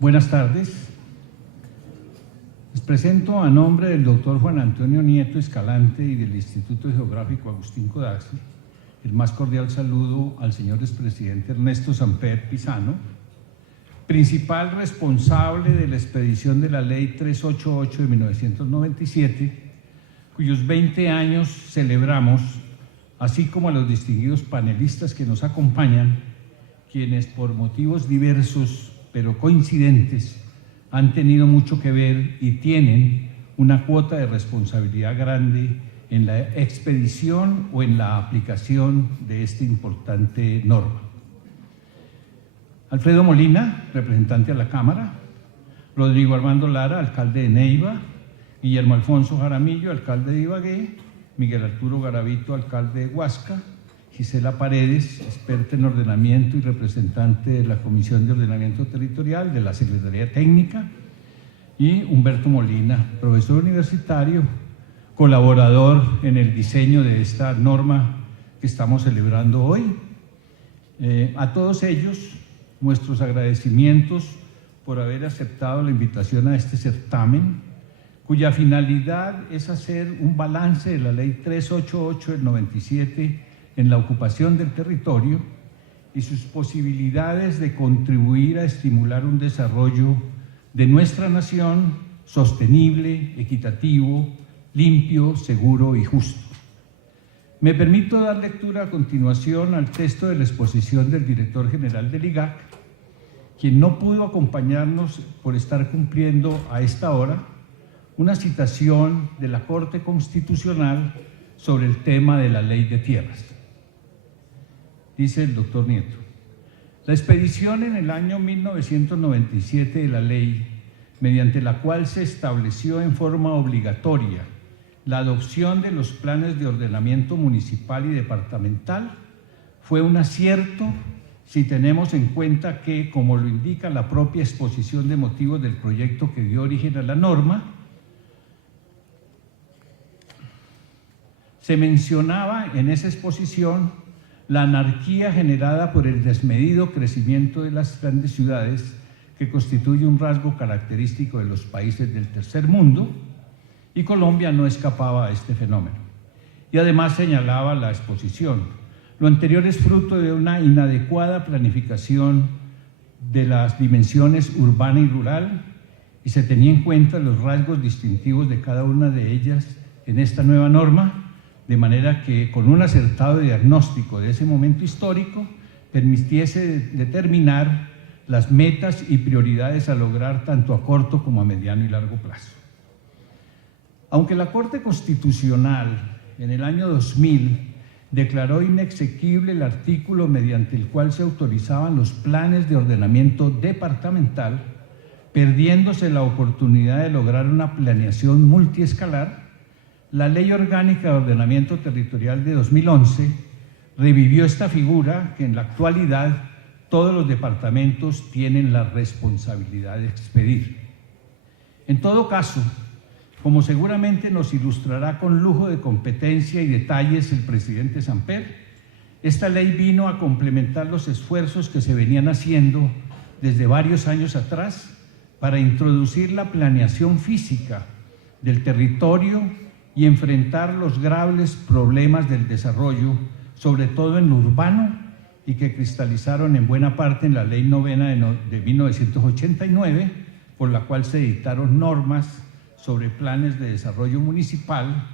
Buenas tardes. Les presento a nombre del doctor Juan Antonio Nieto Escalante y del Instituto Geográfico Agustín Codazzi el más cordial saludo al señor expresidente Ernesto Samper Pizano, principal responsable de la expedición de la Ley 388 de 1997, cuyos 20 años celebramos, así como a los distinguidos panelistas que nos acompañan, quienes por motivos diversos pero coincidentes han tenido mucho que ver y tienen una cuota de responsabilidad grande en la expedición o en la aplicación de esta importante norma. Alfredo Molina, representante a la Cámara; Rodrigo Armando Lara, alcalde de Neiva; Guillermo Alfonso Jaramillo, alcalde de Ibagué; Miguel Arturo Garavito, alcalde de Huasca; Gisela Paredes, experta en ordenamiento y representante de la Comisión de Ordenamiento Territorial de la Secretaría Técnica; y Humberto Molina, profesor universitario, colaborador en el diseño de esta norma que estamos celebrando hoy. A todos ellos, nuestros agradecimientos por haber aceptado la invitación a este certamen, cuya finalidad es hacer un balance de la Ley 388 del 97 en la ocupación del territorio y sus posibilidades de contribuir a estimular un desarrollo de nuestra nación sostenible, equitativo, limpio, seguro y justo. Me permito dar lectura a continuación al texto de la exposición del director general del IGAC, quien no pudo acompañarnos por estar cumpliendo a esta hora una citación de la Corte Constitucional sobre el tema de la Ley de Tierras. Dice el doctor Nieto: la expedición en el año 1997 de la ley, mediante la cual se estableció en forma obligatoria la adopción de los planes de ordenamiento municipal y departamental, fue un acierto si tenemos en cuenta que, como lo indica la propia exposición de motivos del proyecto que dio origen a la norma, se mencionaba en esa exposición la anarquía generada por el desmedido crecimiento de las grandes ciudades, que constituye un rasgo característico de los países del tercer mundo, y Colombia no escapaba a este fenómeno. Y además señalaba la exposición: lo anterior es fruto de una inadecuada planificación de las dimensiones urbana y rural, y se tenía en cuenta los rasgos distintivos de cada una de ellas en esta nueva norma, de manera que con un acertado diagnóstico de ese momento histórico permitiese determinar las metas y prioridades a lograr tanto a corto como a mediano y largo plazo. Aunque la Corte Constitucional en el año 2000 declaró inexequible el artículo mediante el cual se autorizaban los planes de ordenamiento departamental, perdiéndose la oportunidad de lograr una planeación multiescalar, la Ley Orgánica de Ordenamiento Territorial de 2011 revivió esta figura que en la actualidad todos los departamentos tienen la responsabilidad de expedir. En todo caso, como seguramente nos ilustrará con lujo de competencia y detalles el presidente Samper, esta ley vino a complementar los esfuerzos que se venían haciendo desde varios años atrás para introducir la planeación física del territorio y enfrentar los graves problemas del desarrollo, sobre todo en lo urbano, y que cristalizaron en buena parte en la Ley 9 de 1989, por la cual se dictaron normas sobre planes de desarrollo municipal,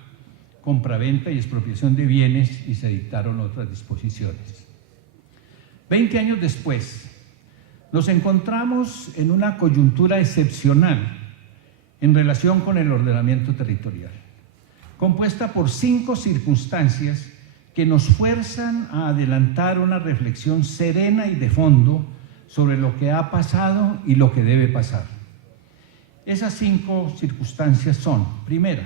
compraventa y expropiación de bienes, y se dictaron otras disposiciones. 20 años después, nos encontramos en una coyuntura excepcional en relación con el ordenamiento territorial, compuesta por 5 circunstancias que nos fuerzan a adelantar una reflexión serena y de fondo sobre lo que ha pasado y lo que debe pasar. Esas 5 circunstancias son: primera,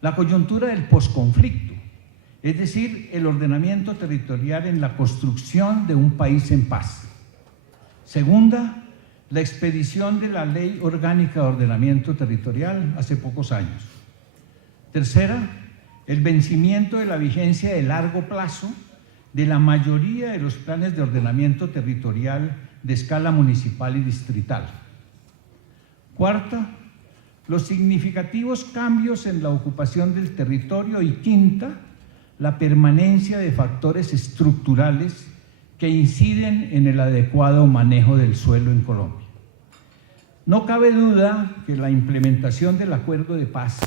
la coyuntura del posconflicto, es decir, el ordenamiento territorial en la construcción de un país en paz. Segunda, la expedición de la Ley Orgánica de Ordenamiento Territorial hace pocos años. Tercera, el vencimiento de la vigencia de largo plazo de la mayoría de los planes de ordenamiento territorial de escala municipal y distrital. Cuarta, los significativos cambios en la ocupación del territorio. Y quinta, la permanencia de factores estructurales que inciden en el adecuado manejo del suelo en Colombia. No cabe duda que la implementación del acuerdo de paz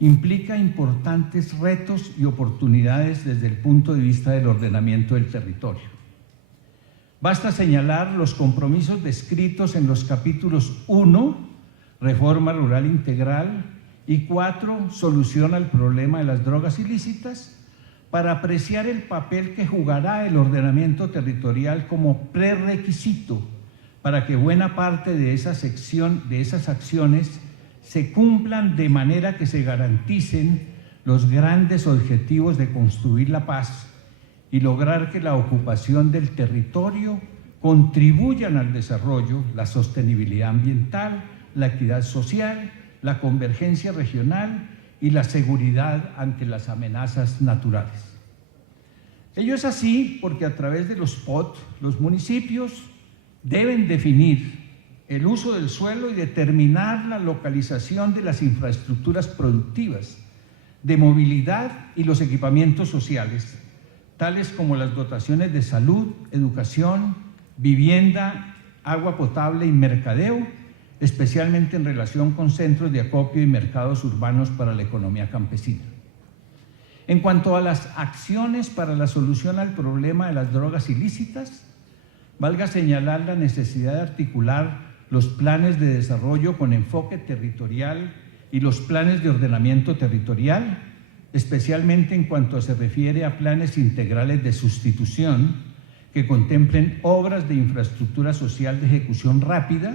implica importantes retos y oportunidades desde el punto de vista del ordenamiento del territorio. Basta señalar los compromisos descritos en los capítulos 1, Reforma Rural Integral, y 4, Solución al problema de las drogas ilícitas, para apreciar el papel que jugará el ordenamiento territorial como prerequisito para que buena parte de esas acciones se cumplan de manera que se garanticen los grandes objetivos de construir la paz y lograr que la ocupación del territorio contribuyan al desarrollo, la sostenibilidad ambiental, la equidad social, la convergencia regional y la seguridad ante las amenazas naturales. Ello es así porque a través de los POT, los municipios deben definir el uso del suelo y determinar la localización de las infraestructuras productivas, de movilidad y los equipamientos sociales, tales como las dotaciones de salud, educación, vivienda, agua potable y mercadeo, especialmente en relación con centros de acopio y mercados urbanos para la economía campesina. En cuanto a las acciones para la solución al problema de las drogas ilícitas, valga señalar la necesidad de articular los planes de desarrollo con enfoque territorial y los planes de ordenamiento territorial, especialmente en cuanto se refiere a planes integrales de sustitución que contemplen obras de infraestructura social de ejecución rápida,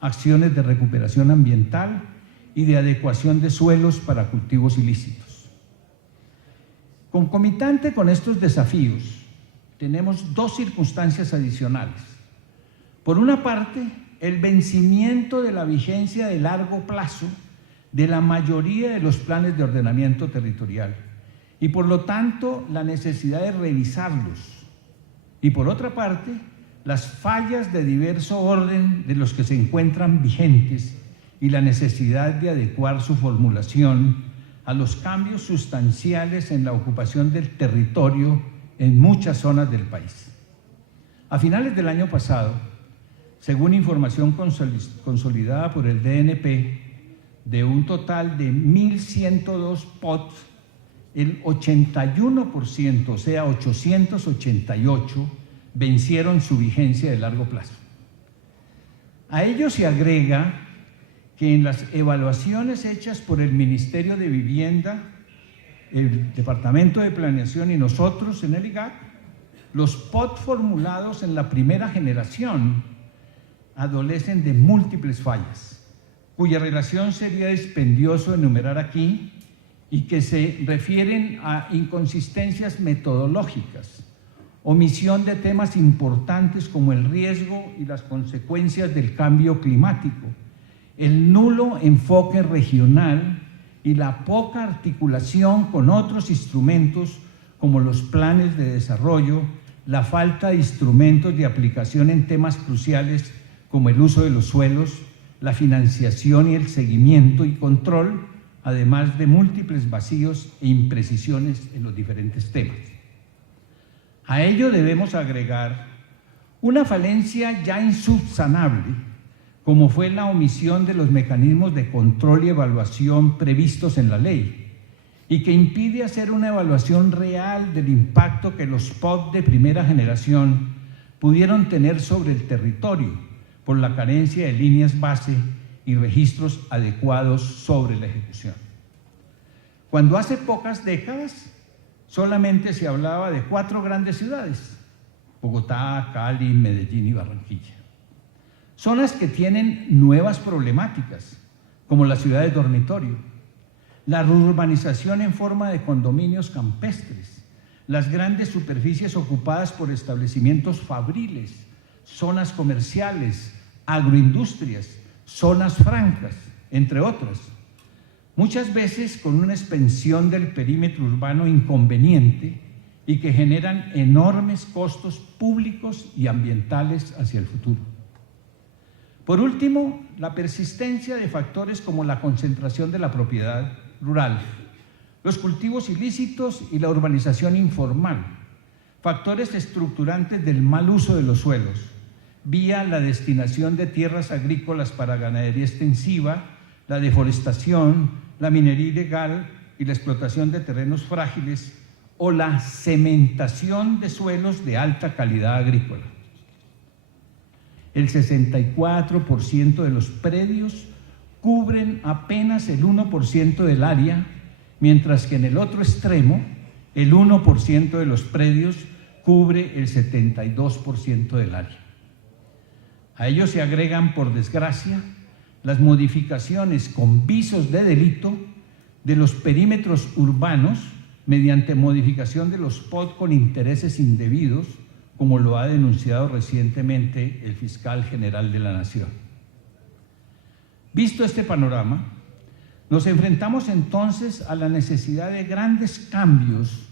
acciones de recuperación ambiental y de adecuación de suelos para cultivos ilícitos. Concomitante con estos desafíos, tenemos dos circunstancias adicionales. Por una parte, el vencimiento de la vigencia de largo plazo de la mayoría de los planes de ordenamiento territorial y, por lo tanto, la necesidad de revisarlos. Y, por otra parte, las fallas de diverso orden de los que se encuentran vigentes y la necesidad de adecuar su formulación a los cambios sustanciales en la ocupación del territorio en muchas zonas del país. A finales del año pasado, según información consolidada por el DNP, de un total de 1.102 POT, el 81%, o sea, 888, vencieron su vigencia de largo plazo. A ello se agrega que en las evaluaciones hechas por el Ministerio de Vivienda, el Departamento de Planeación y nosotros en el IGAC, los POT formulados en la primera generación adolecen de múltiples fallas, cuya relación sería dispendioso enumerar aquí y que se refieren a inconsistencias metodológicas, omisión de temas importantes como el riesgo y las consecuencias del cambio climático, el nulo enfoque regional y la poca articulación con otros instrumentos como los planes de desarrollo, la falta de instrumentos de aplicación en temas cruciales como el uso de los suelos, la financiación y el seguimiento y control, además de múltiples vacíos e imprecisiones en los diferentes temas. A ello debemos agregar una falencia ya insubsanable, como fue la omisión de los mecanismos de control y evaluación previstos en la ley, y que impide hacer una evaluación real del impacto que los POT de primera generación pudieron tener sobre el territorio, por la carencia de líneas base y registros adecuados sobre la ejecución. Cuando hace pocas décadas solamente se hablaba de 4 grandes ciudades: Bogotá, Cali, Medellín y Barranquilla. Zonas que tienen nuevas problemáticas, como las ciudades dormitorio, la reurbanización en forma de condominios campestres, las grandes superficies ocupadas por establecimientos fabriles, zonas comerciales, agroindustrias, zonas francas, entre otras, muchas veces con una expansión del perímetro urbano inconveniente y que generan enormes costos públicos y ambientales hacia el futuro. Por último, la persistencia de factores como la concentración de la propiedad rural, los cultivos ilícitos y la urbanización informal, factores estructurantes del mal uso de los suelos, vía la destinación de tierras agrícolas para ganadería extensiva, la deforestación, la minería ilegal y la explotación de terrenos frágiles, o la cementación de suelos de alta calidad agrícola. El 64% de los predios cubren apenas el 1% del área, mientras que en el otro extremo, el 1% de los predios cubre el 72% del área. A ello se agregan, por desgracia, las modificaciones con visos de delito de los perímetros urbanos mediante modificación de los POT con intereses indebidos, como lo ha denunciado recientemente el fiscal general de la Nación. Visto este panorama, nos enfrentamos entonces a la necesidad de grandes cambios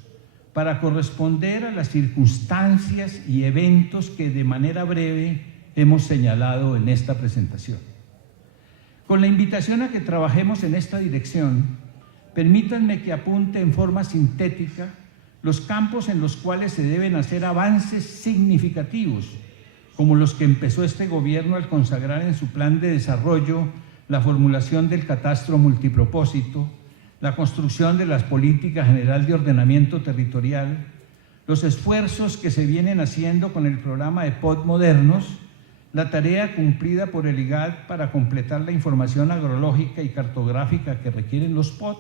para corresponder a las circunstancias y eventos que de manera breve hemos señalado en esta presentación. Con la invitación a que trabajemos en esta dirección, permítanme que apunte en forma sintética los campos en los cuales se deben hacer avances significativos, como los que empezó este gobierno al consagrar en su plan de desarrollo la formulación del catastro multipropósito, la construcción de la política general de ordenamiento territorial, los esfuerzos que se vienen haciendo con el programa de POT modernos, la tarea cumplida por el IGAD para completar la información agrológica y cartográfica que requieren los POT,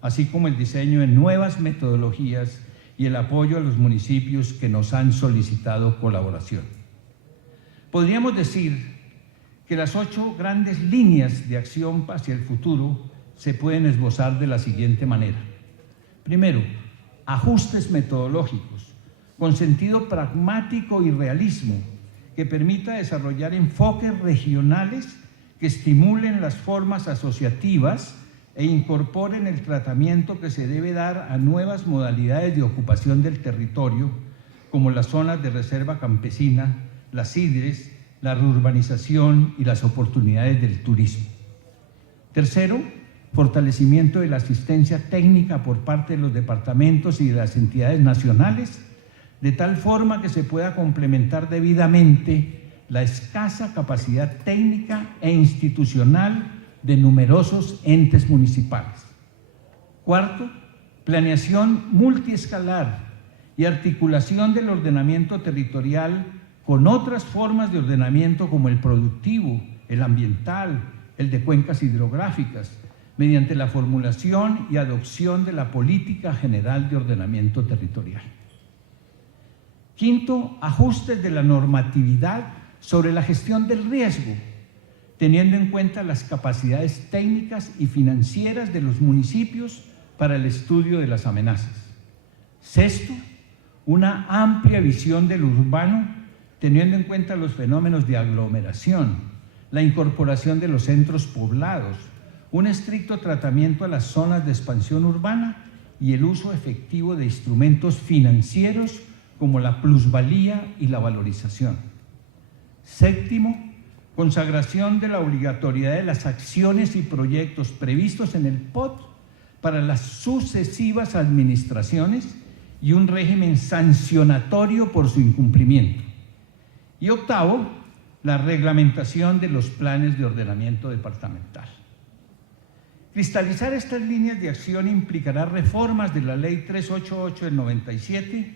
así como el diseño de nuevas metodologías y el apoyo a los municipios que nos han solicitado colaboración. Podríamos decir que las 8 grandes líneas de acción hacia el futuro se pueden esbozar de la siguiente manera. Primero, ajustes metodológicos con sentido pragmático y realismo que permita desarrollar enfoques regionales que estimulen las formas asociativas e incorporen el tratamiento que se debe dar a nuevas modalidades de ocupación del territorio, como las zonas de reserva campesina, las IDRES, la reurbanización y las oportunidades del turismo. Tercero, fortalecimiento de la asistencia técnica por parte de los departamentos y de las entidades nacionales, de tal forma que se pueda complementar debidamente la escasa capacidad técnica e institucional de numerosos entes municipales. Cuarto, planeación multiescalar y articulación del ordenamiento territorial con otras formas de ordenamiento como el productivo, el ambiental, el de cuencas hidrográficas, mediante la formulación y adopción de la Política General de Ordenamiento Territorial. Quinto, ajustes de la normatividad sobre la gestión del riesgo, teniendo en cuenta las capacidades técnicas y financieras de los municipios para el estudio de las amenazas. Sexto, una amplia visión del urbano, teniendo en cuenta los fenómenos de aglomeración, la incorporación de los centros poblados, un estricto tratamiento a las zonas de expansión urbana y el uso efectivo de instrumentos financieros como la plusvalía y la valorización. Séptimo, consagración de la obligatoriedad de las acciones y proyectos previstos en el POT para las sucesivas administraciones y un régimen sancionatorio por su incumplimiento. Y octavo, la reglamentación de los planes de ordenamiento departamental. Cristalizar estas líneas de acción implicará reformas de la Ley 388 del 97,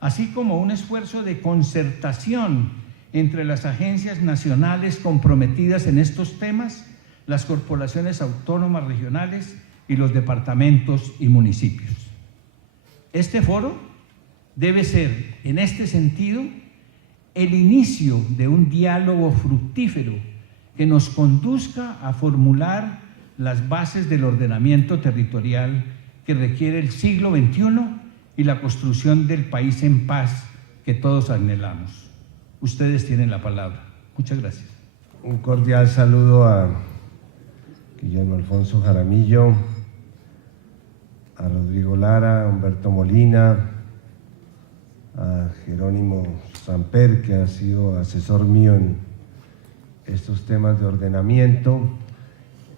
así como un esfuerzo de concertación entre las agencias nacionales comprometidas en estos temas, las corporaciones autónomas regionales y los departamentos y municipios. Este foro debe ser, en este sentido, el inicio de un diálogo fructífero que nos conduzca a formular las bases del ordenamiento territorial que requiere el siglo XXI y la construcción del país en paz que todos anhelamos. Ustedes tienen la palabra. Muchas gracias. Un cordial saludo a Guillermo Alfonso Jaramillo, a Rodrigo Lara, a Humberto Molina, a Jerónimo Samper, que ha sido asesor mío estos temas de ordenamiento,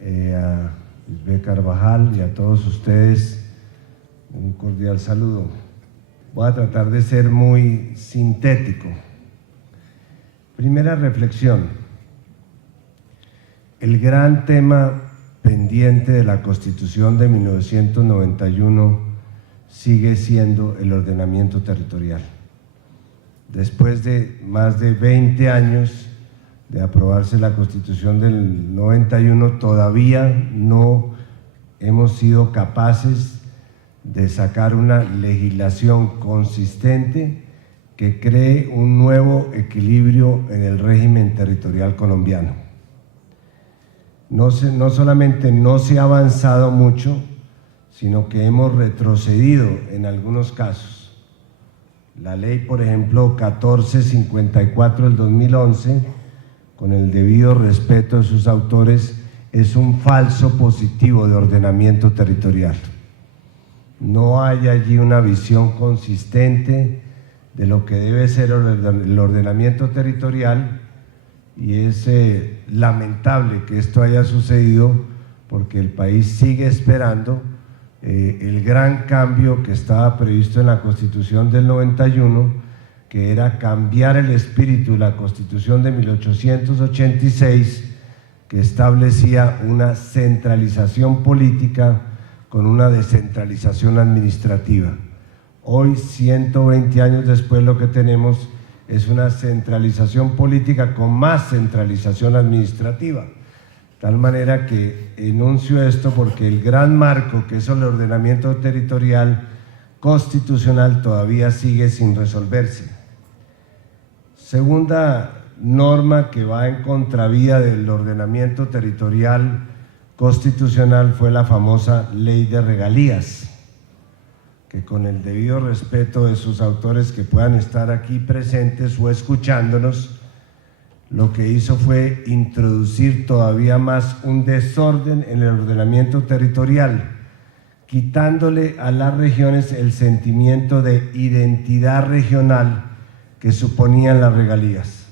a Lisbeth Carvajal y a todos ustedes un cordial saludo. Voy a tratar de ser muy sintético. Primera reflexión: el gran tema pendiente de la Constitución de 1991 sigue siendo el ordenamiento territorial. Después de más de 20 años de aprobarse la Constitución del 91, todavía no hemos sido capaces de sacar una legislación consistente que cree un nuevo equilibrio en el régimen territorial colombiano. No solamente no se ha avanzado mucho, sino que hemos retrocedido en algunos casos. La ley, por ejemplo, 1454 del 2011, con el debido respeto de sus autores, es un falso positivo de ordenamiento territorial. No hay allí una visión consistente de lo que debe ser el ordenamiento territorial, y es lamentable que esto haya sucedido porque el país sigue esperando el gran cambio que estaba previsto en la Constitución del 91, que era cambiar el espíritu de la Constitución de 1886, que establecía una centralización política con una descentralización administrativa. Hoy, 120 años después, lo que tenemos es una centralización política con más centralización administrativa. Tal manera que enuncio esto porque el gran marco, que es el ordenamiento territorial constitucional, todavía sigue sin resolverse. Segunda norma que va en contravía del ordenamiento territorial constitucional fue la famosa Ley de Regalías, que, con el debido respeto de sus autores que puedan estar aquí presentes o escuchándonos, lo que hizo fue introducir todavía más un desorden en el ordenamiento territorial, quitándole a las regiones el sentimiento de identidad regional que suponían las regalías.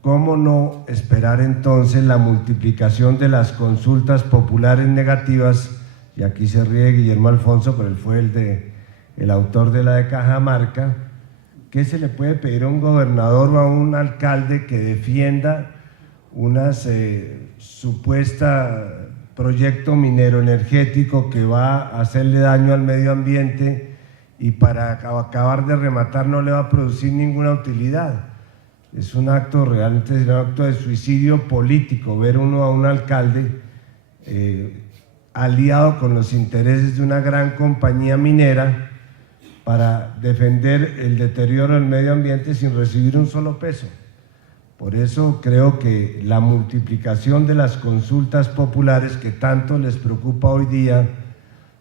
¿Cómo no esperar entonces la multiplicación de las consultas populares negativas? Y aquí se ríe Guillermo Alfonso, pero él fue el autor de la de Cajamarca. ¿Qué se le puede pedir a un gobernador o a un alcalde que defienda una supuesta proyecto minero energético que va a hacerle daño al medio ambiente y para acabar de rematar no le va a producir ninguna utilidad? Es un acto realmente, un acto de suicidio político ver uno a un alcalde aliado con los intereses de una gran compañía minera para defender el deterioro del medio ambiente sin recibir un solo peso. Por eso creo que la multiplicación de las consultas populares, que tanto les preocupa hoy día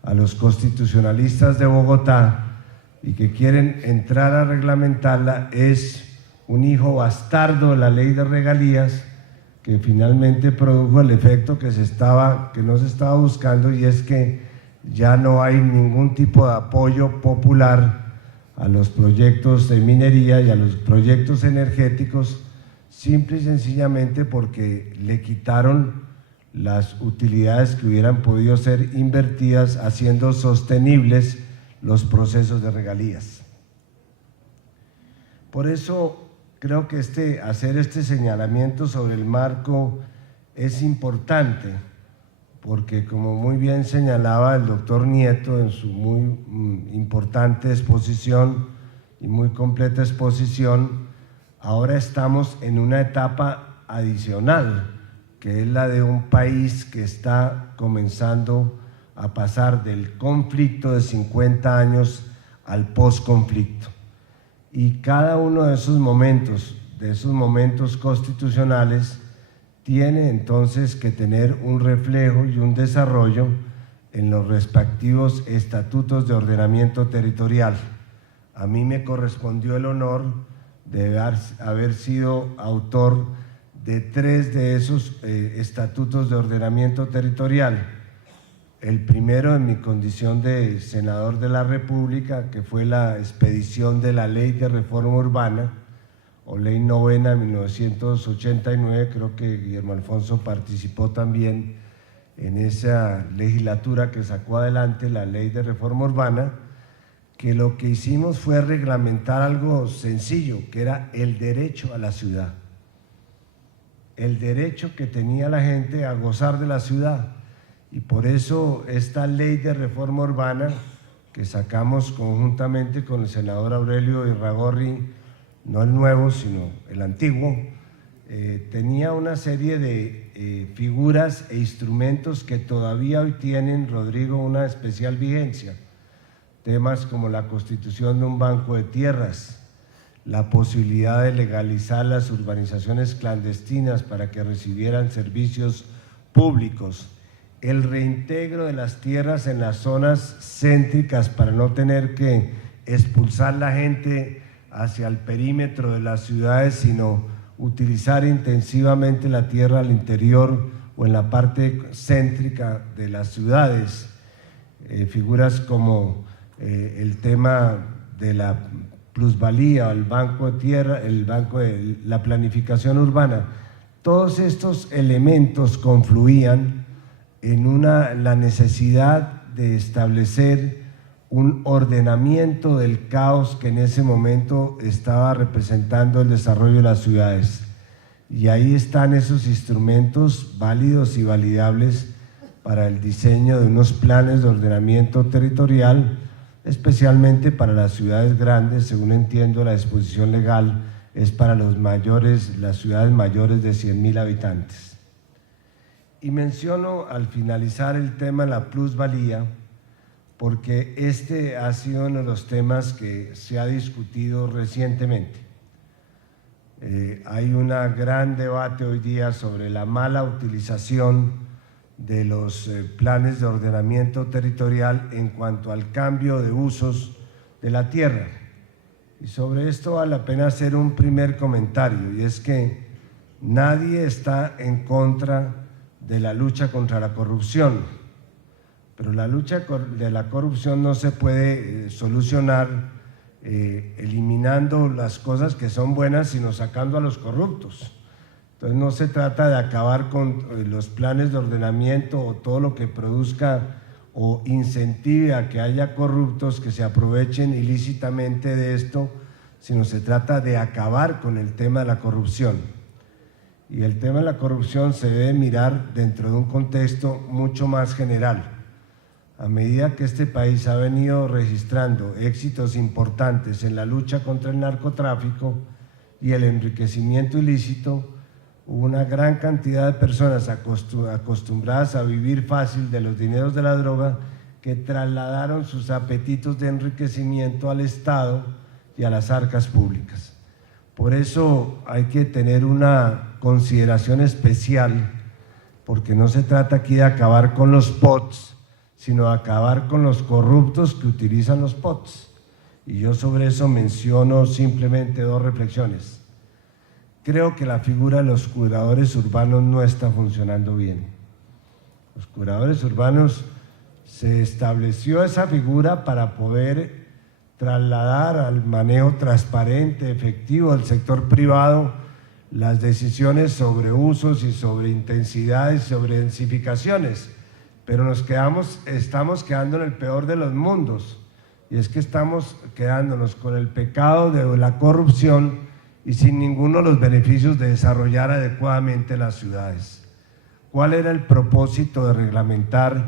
a los constitucionalistas de Bogotá y que quieren entrar a reglamentarla, es un hijo bastardo de la Ley de Regalías, que finalmente produjo el efecto que no se estaba buscando, y es que ya no hay ningún tipo de apoyo popular a los proyectos de minería y a los proyectos energéticos, simple y sencillamente porque le quitaron las utilidades que hubieran podido ser invertidas haciendo sostenibles los procesos de regalías. Por eso creo que hacer este señalamiento sobre el marco es importante, porque, como muy bien señalaba el doctor Nieto en su muy importante exposición y muy completa exposición, ahora estamos en una etapa adicional, que es la de un país que está comenzando a pasar del conflicto de 50 años al posconflicto. Y cada uno de esos momentos constitucionales, tiene entonces que tener un reflejo y un desarrollo en los respectivos estatutos de ordenamiento territorial. A mí me correspondió el honor de haber sido autor de 3 de esos estatutos de ordenamiento territorial. El primero, en mi condición de senador de la República, que fue la expedición de la Ley de Reforma Urbana, o Ley Novena de 1989, creo que Guillermo Alfonso participó también en esa legislatura que sacó adelante la Ley de Reforma Urbana, que lo que hicimos fue reglamentar algo sencillo, que era el derecho a la ciudad, el derecho que tenía la gente a gozar de la ciudad. Y por eso esta Ley de Reforma Urbana, que sacamos conjuntamente con el senador Aurelio Irragorri, no el nuevo, sino el antiguo, tenía una serie de figuras e instrumentos que todavía hoy tienen, Rodrigo, una especial vigencia. Temas como la constitución de un banco de tierras, la posibilidad de legalizar las urbanizaciones clandestinas para que recibieran servicios públicos, el reintegro de las tierras en las zonas céntricas para no tener que expulsar la gente hacia el perímetro de las ciudades, sino utilizar intensivamente la tierra al interior o en la parte céntrica de las ciudades. Figuras como el tema de la plusvalía, el banco de tierra, el banco de la planificación urbana. Todos estos elementos confluían en la necesidad de establecer un ordenamiento del caos que en ese momento estaba representando el desarrollo de las ciudades. Y ahí están esos instrumentos válidos y validables para el diseño de unos planes de ordenamiento territorial, especialmente para las ciudades grandes. Según entiendo, la disposición legal es para las ciudades mayores de 100.000 habitantes. Y menciono al finalizar el tema de la plusvalía, porque este ha sido uno de los temas que se ha discutido recientemente. Hay un gran debate hoy día sobre la mala utilización de los planes de ordenamiento territorial en cuanto al cambio de usos de la tierra. Y sobre esto vale la pena hacer un primer comentario, y es que nadie está en contra de la lucha contra la corrupción. Pero la lucha de la corrupción no se puede solucionar eliminando las cosas que son buenas, sino sacando a los corruptos. Entonces no se trata de acabar con los planes de ordenamiento o todo lo que produzca o incentive a que haya corruptos que se aprovechen ilícitamente de esto, sino se trata de acabar con el tema de la corrupción. Y el tema de la corrupción se debe mirar dentro de un contexto mucho más general. A medida que este país ha venido registrando éxitos importantes en la lucha contra el narcotráfico y el enriquecimiento ilícito, hubo una gran cantidad de personas acostumbradas a vivir fácil de los dineros de la droga que trasladaron sus apetitos de enriquecimiento al Estado y a las arcas públicas. Por eso hay que tener una consideración especial, porque no se trata aquí de acabar con los POTS, sino acabar con los corruptos que utilizan los POTS. Y yo sobre eso menciono simplemente dos reflexiones. Creo que la figura de los curadores urbanos no está funcionando bien. Los curadores urbanos, se estableció esa figura para poder trasladar al manejo transparente, efectivo del sector privado las decisiones sobre usos y sobre intensidades, sobre densificaciones. Pero estamos quedando en el peor de los mundos, y es que estamos quedándonos con el pecado de la corrupción y sin ninguno de los beneficios de desarrollar adecuadamente las ciudades. ¿Cuál era el propósito de reglamentar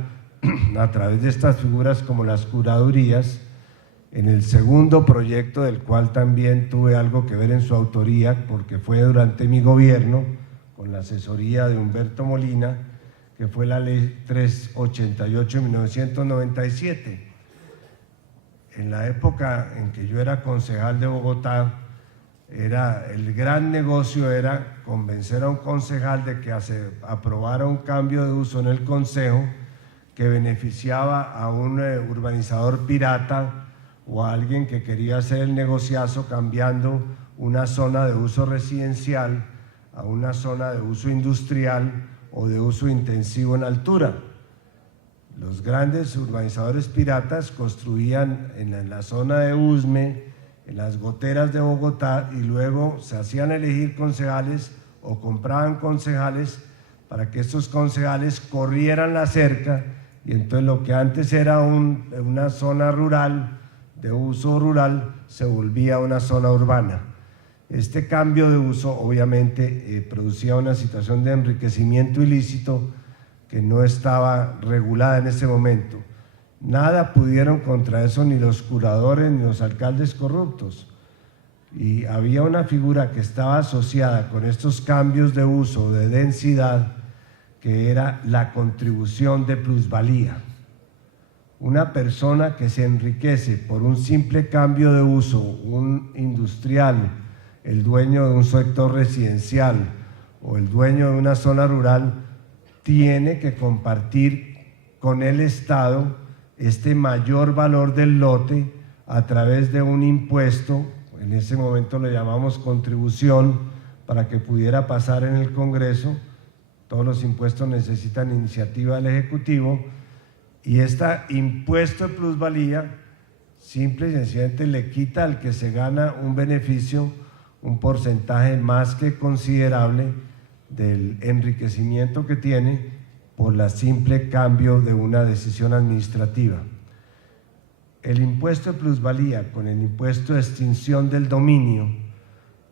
a través de estas figuras como las curadurías? En el segundo proyecto, del cual también tuve algo que ver en su autoría, porque fue durante mi gobierno, con la asesoría de Humberto Molina, que fue la Ley 388 de 1997. En la época en que yo era concejal de Bogotá, el gran negocio era convencer a un concejal de que aprobara un cambio de uso en el concejo que beneficiaba a un urbanizador pirata o a alguien que quería hacer el negociazo cambiando una zona de uso residencial a una zona de uso industrial o de uso intensivo en altura. Los grandes urbanizadores piratas construían en la zona de Usme en las goteras de Bogotá, y luego se hacían elegir concejales o compraban concejales para que estos concejales corrieran la cerca, y entonces lo que antes era una zona rural, de uso rural, se volvía una zona urbana. Este cambio de uso obviamente producía una situación de enriquecimiento ilícito que no estaba regulada en ese momento. Nada pudieron contra eso ni los curadores ni los alcaldes corruptos. Y había una figura que estaba asociada con estos cambios de uso, de densidad, que era la contribución de plusvalía. Una persona que se enriquece por un simple cambio de uso, un industrial, el dueño de un sector residencial o el dueño de una zona rural, tiene que compartir con el Estado este mayor valor del lote a través de un impuesto. En ese momento lo llamamos contribución, para que pudiera pasar en el Congreso. Todos los impuestos necesitan iniciativa del Ejecutivo, y este impuesto de plusvalía simple y sencillamente le quita al que se gana un beneficio un porcentaje más que considerable del enriquecimiento que tiene por el simple cambio de una decisión administrativa. El impuesto de plusvalía con el impuesto de extinción del dominio,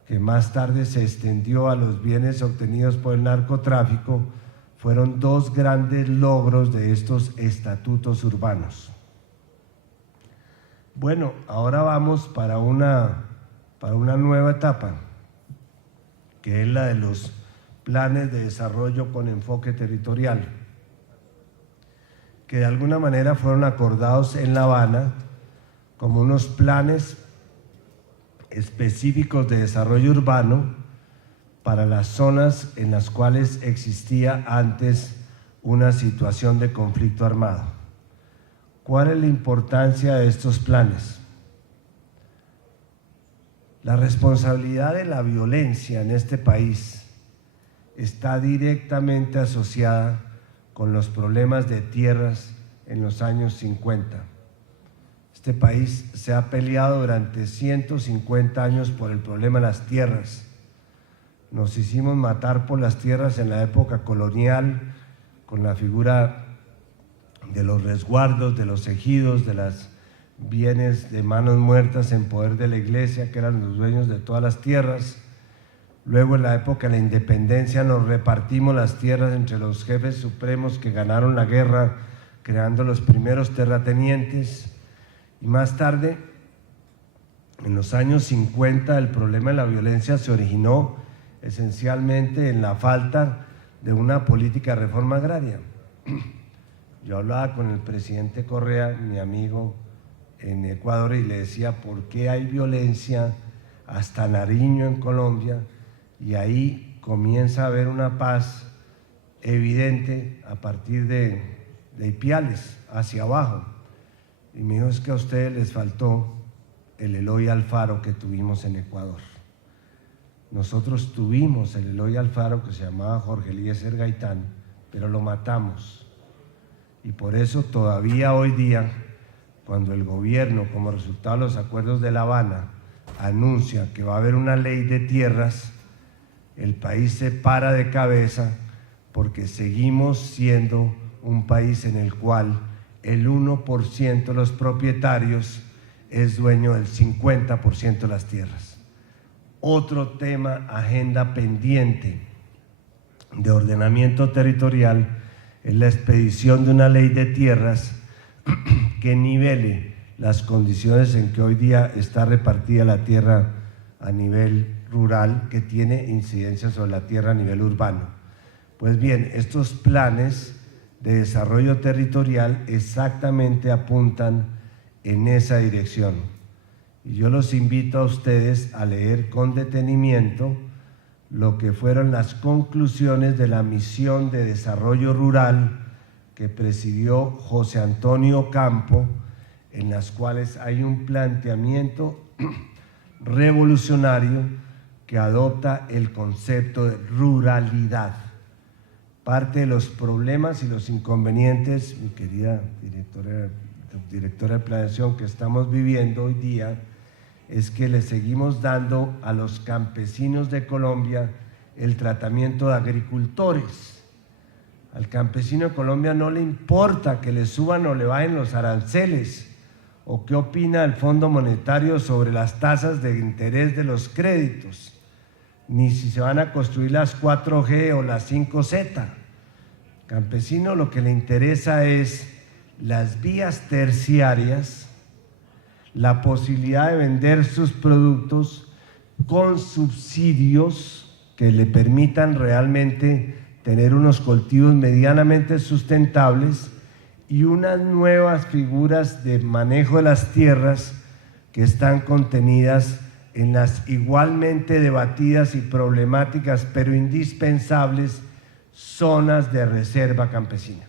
que más tarde se extendió a los bienes obtenidos por el narcotráfico, fueron dos grandes logros de estos estatutos urbanos. Bueno, ahora vamos para una nueva etapa, que es la de los planes de desarrollo con enfoque territorial, que de alguna manera fueron acordados en La Habana como unos planes específicos de desarrollo urbano para las zonas en las cuales existía antes una situación de conflicto armado. ¿Cuál es la importancia de estos planes? La responsabilidad de la violencia en este país está directamente asociada con los problemas de tierras en los años 50. Este país se ha peleado durante 150 años por el problema de las tierras. Nos hicimos matar por las tierras en la época colonial, con la figura de los resguardos, de los ejidos, de los bienes de manos muertas en poder de la iglesia, que eran los dueños de todas las tierras. Luego, en la época de la independencia, nos repartimos las tierras entre los jefes supremos que ganaron la guerra, creando los primeros terratenientes. Y más tarde, en los años 50, el problema de la violencia se originó esencialmente en la falta de una política de reforma agraria. Yo hablaba con el presidente Correa, mi amigo, en Ecuador, y le decía: ¿por qué hay violencia hasta Nariño en Colombia? Y ahí comienza a haber una paz evidente a partir de Ipiales hacia abajo. Y me dijo: es que a ustedes les faltó el Eloy Alfaro que tuvimos en Ecuador. Nosotros tuvimos el Eloy Alfaro, que se llamaba Jorge Eliezer Gaitán, pero lo matamos. Y por eso todavía hoy día, cuando el gobierno, como resultado de los acuerdos de La Habana, anuncia que va a haber una ley de tierras, el país se para de cabeza, porque seguimos siendo un país en el cual el 1% de los propietarios es dueño del 50% de las tierras. Otro tema, agenda pendiente de ordenamiento territorial, es la expedición de una ley de tierras que nivele las condiciones en que hoy día está repartida la tierra a nivel rural, que tiene incidencia sobre la tierra a nivel urbano. Pues bien, estos planes de desarrollo territorial exactamente apuntan en esa dirección. Y yo los invito a ustedes a leer con detenimiento lo que fueron las conclusiones de la misión de desarrollo rural que presidió José Antonio Campo, en las cuales hay un planteamiento revolucionario que adopta el concepto de ruralidad. Parte de los problemas y los inconvenientes, mi querida directora de planeación, que estamos viviendo hoy día, es que le seguimos dando a los campesinos de Colombia el tratamiento de agricultores. Al campesino de Colombia no le importa que le suban o le bajen los aranceles, o qué opina el Fondo Monetario sobre las tasas de interés de los créditos, ni si se van a construir las 4G o las 5Z. Campesino lo que le interesa es las vías terciarias, la posibilidad de vender sus productos con subsidios que le permitan realmente tener unos cultivos medianamente sustentables y unas nuevas figuras de manejo de las tierras que están contenidas en las igualmente debatidas y problemáticas pero indispensables zonas de reserva campesina.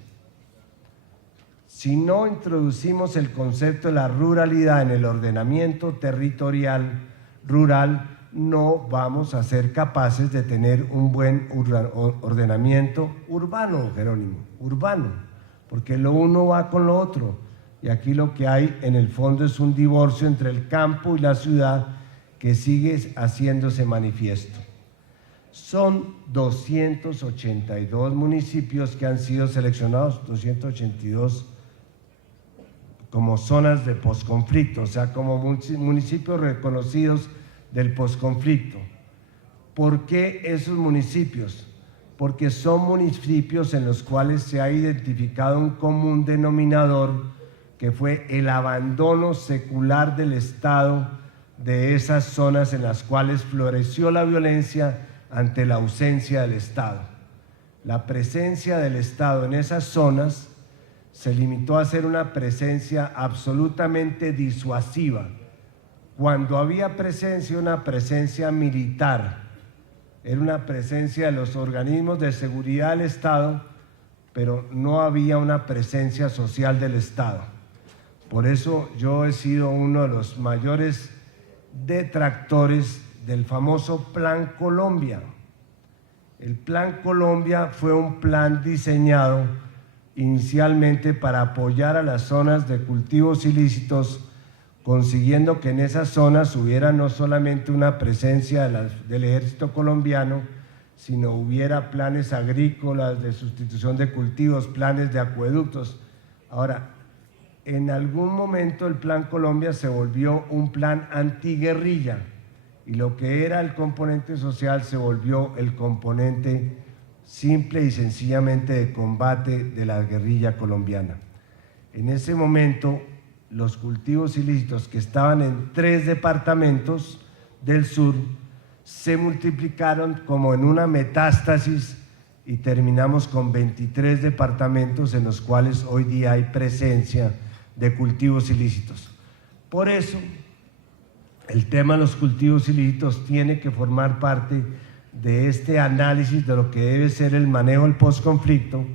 Si no introducimos el concepto de la ruralidad en el ordenamiento territorial rural, no vamos a ser capaces de tener un buen ordenamiento urbano, Jerónimo, urbano, porque lo uno va con lo otro. Y aquí lo que hay en el fondo es un divorcio entre el campo y la ciudad que sigue haciéndose manifiesto. Son 282 municipios que han sido seleccionados, 282 como zonas de posconflicto, o sea, como municipios reconocidos del posconflicto. ¿Por qué esos municipios? Porque son municipios en los cuales se ha identificado un común denominador que fue el abandono secular del Estado de esas zonas en las cuales floreció la violencia ante la ausencia del Estado. La presencia del Estado en esas zonas se limitó a ser una presencia absolutamente disuasiva. Cuando había presencia, una presencia militar, era una presencia de los organismos de seguridad del Estado, pero no había una presencia social del Estado. Por eso yo he sido uno de los mayores detractores del famoso Plan Colombia. El Plan Colombia fue un plan diseñado inicialmente para apoyar a las zonas de cultivos ilícitos, consiguiendo que en esas zonas hubiera no solamente una presencia del ejército colombiano, sino hubiera planes agrícolas de sustitución de cultivos, planes de acueductos. Ahora, en algún momento el Plan Colombia se volvió un plan antiguerrilla y lo que era el componente social se volvió el componente simple y sencillamente de combate de la guerrilla colombiana. En ese momento, los cultivos ilícitos que estaban en 3 departamentos del sur se multiplicaron como en una metástasis y terminamos con 23 departamentos en los cuales hoy día hay presencia de cultivos ilícitos. Por eso, el tema de los cultivos ilícitos tiene que formar parte de este análisis de lo que debe ser el manejo del posconflicto,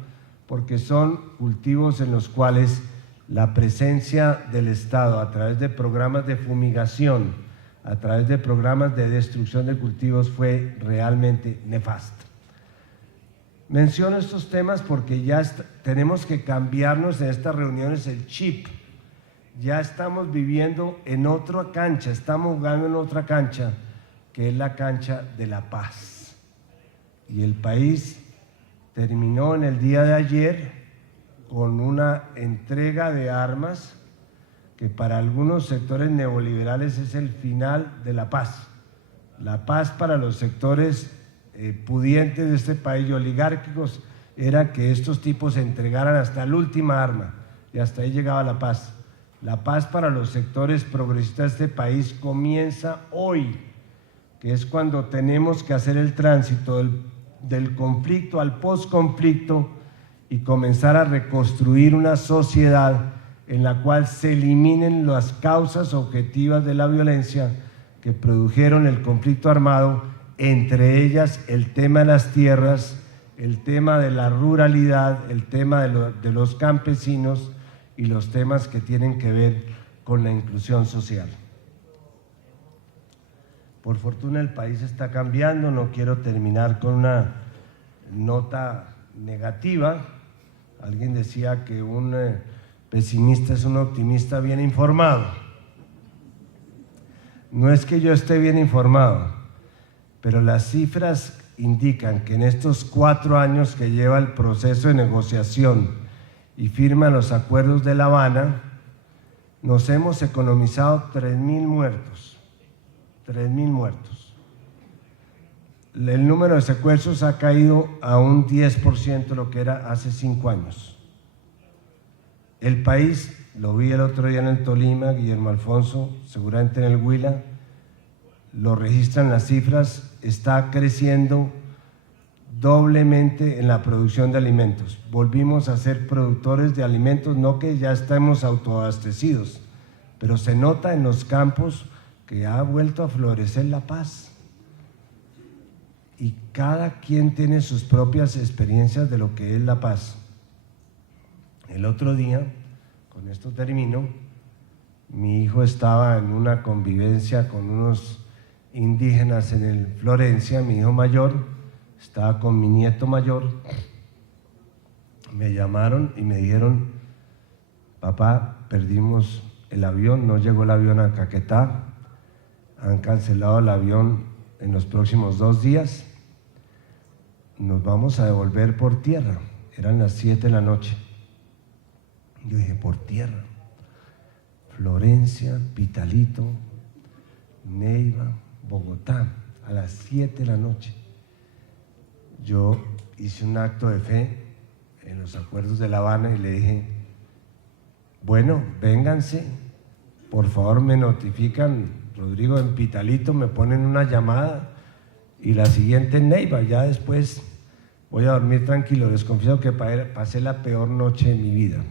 porque son cultivos en los cuales la presencia del Estado a través de programas de fumigación, a través de programas de destrucción de cultivos fue realmente nefasta. Menciono estos temas porque ya tenemos que cambiarnos en estas reuniones el chip. Ya estamos viviendo en otra cancha, estamos jugando en otra cancha, que es la cancha de la paz. Y el país terminó en el día de ayer con una entrega de armas que para algunos sectores neoliberales es el final de la paz. La paz para los sectores pudientes de este país y oligárquicos era que estos tipos entregaran hasta la última arma y hasta ahí llegaba la paz. La paz para los sectores progresistas de este país comienza hoy, que es cuando tenemos que hacer el tránsito del conflicto al posconflicto y comenzar a reconstruir una sociedad en la cual se eliminen las causas objetivas de la violencia que produjeron el conflicto armado, entre ellas el tema de las tierras, el tema de la ruralidad, el tema de los campesinos y los temas que tienen que ver con la inclusión social. Por fortuna el país está cambiando, no quiero terminar con una nota negativa. Alguien decía que un pesimista es un optimista bien informado. No es que yo esté bien informado, pero las cifras indican que en estos 4 años que lleva el proceso de negociación y firma los acuerdos de La Habana, nos hemos economizado 3.000 muertos. 3.000 muertos. El número de secuestros ha caído a un 10% de lo que era hace 5 años. El país, lo vi el otro día en el Tolima, Guillermo Alfonso, seguramente en el Huila, lo registran las cifras, está creciendo doblemente en la producción de alimentos. Volvimos a ser productores de alimentos, no que ya estemos autoabastecidos, pero se nota en los campos que ha vuelto a florecer la paz. Y cada quien tiene sus propias experiencias de lo que es la paz. El otro día, con esto termino, mi hijo estaba en una convivencia con unos indígenas en Florencia, mi hijo mayor, estaba con mi nieto mayor, me llamaron y me dijeron: papá, perdimos el avión, no llegó el avión a Caquetá, han cancelado el avión en los próximos 2 días, nos vamos a devolver por tierra. Eran las 7 de la noche. Yo dije: por tierra, Florencia, Pitalito, Neiva, Bogotá, a las 7 de la noche. Yo hice un acto de fe en los acuerdos de La Habana y le dije: bueno, vénganse, por favor me notifican, Rodrigo, en Pitalito me ponen una llamada y la siguiente en Neiva, ya después voy a dormir tranquilo. Les confieso que pasé la peor noche de mi vida,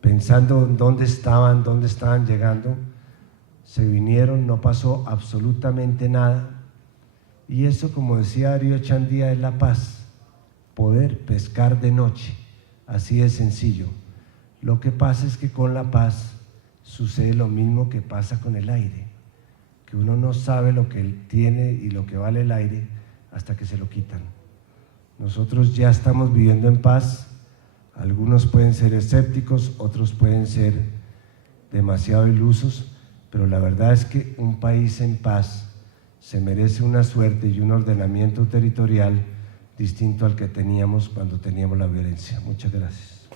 pensando en dónde estaban llegando. Se vinieron, no pasó absolutamente nada. Y eso, como decía Darío Chandía, es la paz, poder pescar de noche, así de sencillo. Lo que pasa es que con la paz sucede lo mismo que pasa con el aire, que uno no sabe lo que él tiene y lo que vale el aire hasta que se lo quitan. Nosotros ya estamos viviendo en paz. Algunos pueden ser escépticos, otros pueden ser demasiado ilusos, pero la verdad es que un país en paz se merece una suerte y un ordenamiento territorial distinto al que teníamos cuando teníamos la violencia. Muchas gracias.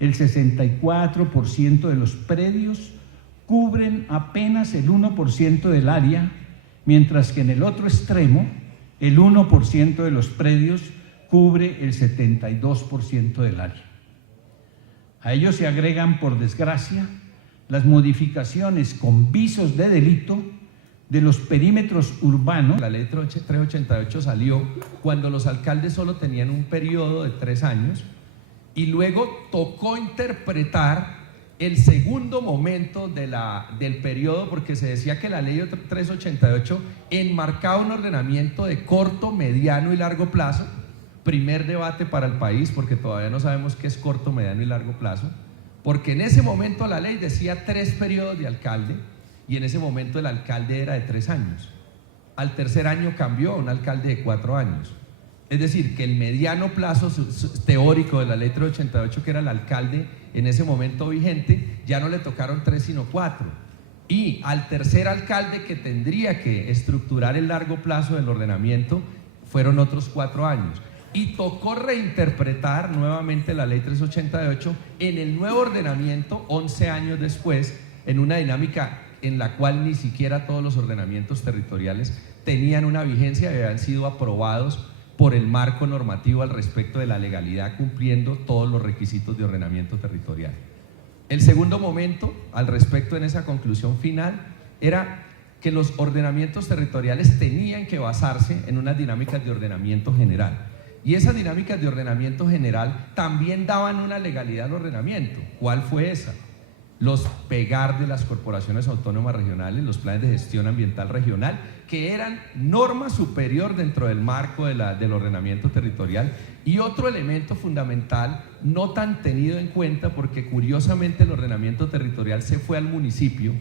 El 64% de los predios cubren apenas el 1% del área, mientras que en el otro extremo, el 1% de los predios cubre el 72% del área. A ello se agregan, por desgracia, las modificaciones con visos de delito de los perímetros urbanos. La ley 388 salió cuando los alcaldes solo tenían un periodo de 3 años y luego tocó interpretar el segundo momento del periodo, porque se decía que la ley 388 enmarcaba un ordenamiento de corto, mediano y largo plazo. Primer debate para el país, porque todavía no sabemos qué es corto, mediano y largo plazo, porque en ese momento la ley decía 3 periodos de alcalde y en ese momento el alcalde era de 3 años. Al tercer año cambió a un alcalde de 4 años. Es decir, que el mediano plazo teórico de la ley 388, que era el alcalde en ese momento vigente, ya no le tocaron 3 sino 4. Y al tercer alcalde, que tendría que estructurar el largo plazo del ordenamiento, fueron otros 4 años. Y tocó reinterpretar nuevamente la ley 388 en el nuevo ordenamiento 11 años después, en una dinámica en la cual ni siquiera todos los ordenamientos territoriales tenían una vigencia y habían sido aprobados por el marco normativo al respecto de la legalidad, cumpliendo todos los requisitos de ordenamiento territorial. El segundo momento al respecto en esa conclusión final era que los ordenamientos territoriales tenían que basarse en unas dinámicas de ordenamiento general. Y esas dinámicas de ordenamiento general también daban una legalidad al ordenamiento. ¿Cuál fue esa? Los PEGAR de las corporaciones autónomas regionales, los planes de gestión ambiental regional, que eran norma superior dentro del marco del ordenamiento territorial. Y otro elemento fundamental, no tan tenido en cuenta, porque curiosamente el ordenamiento territorial se fue al municipio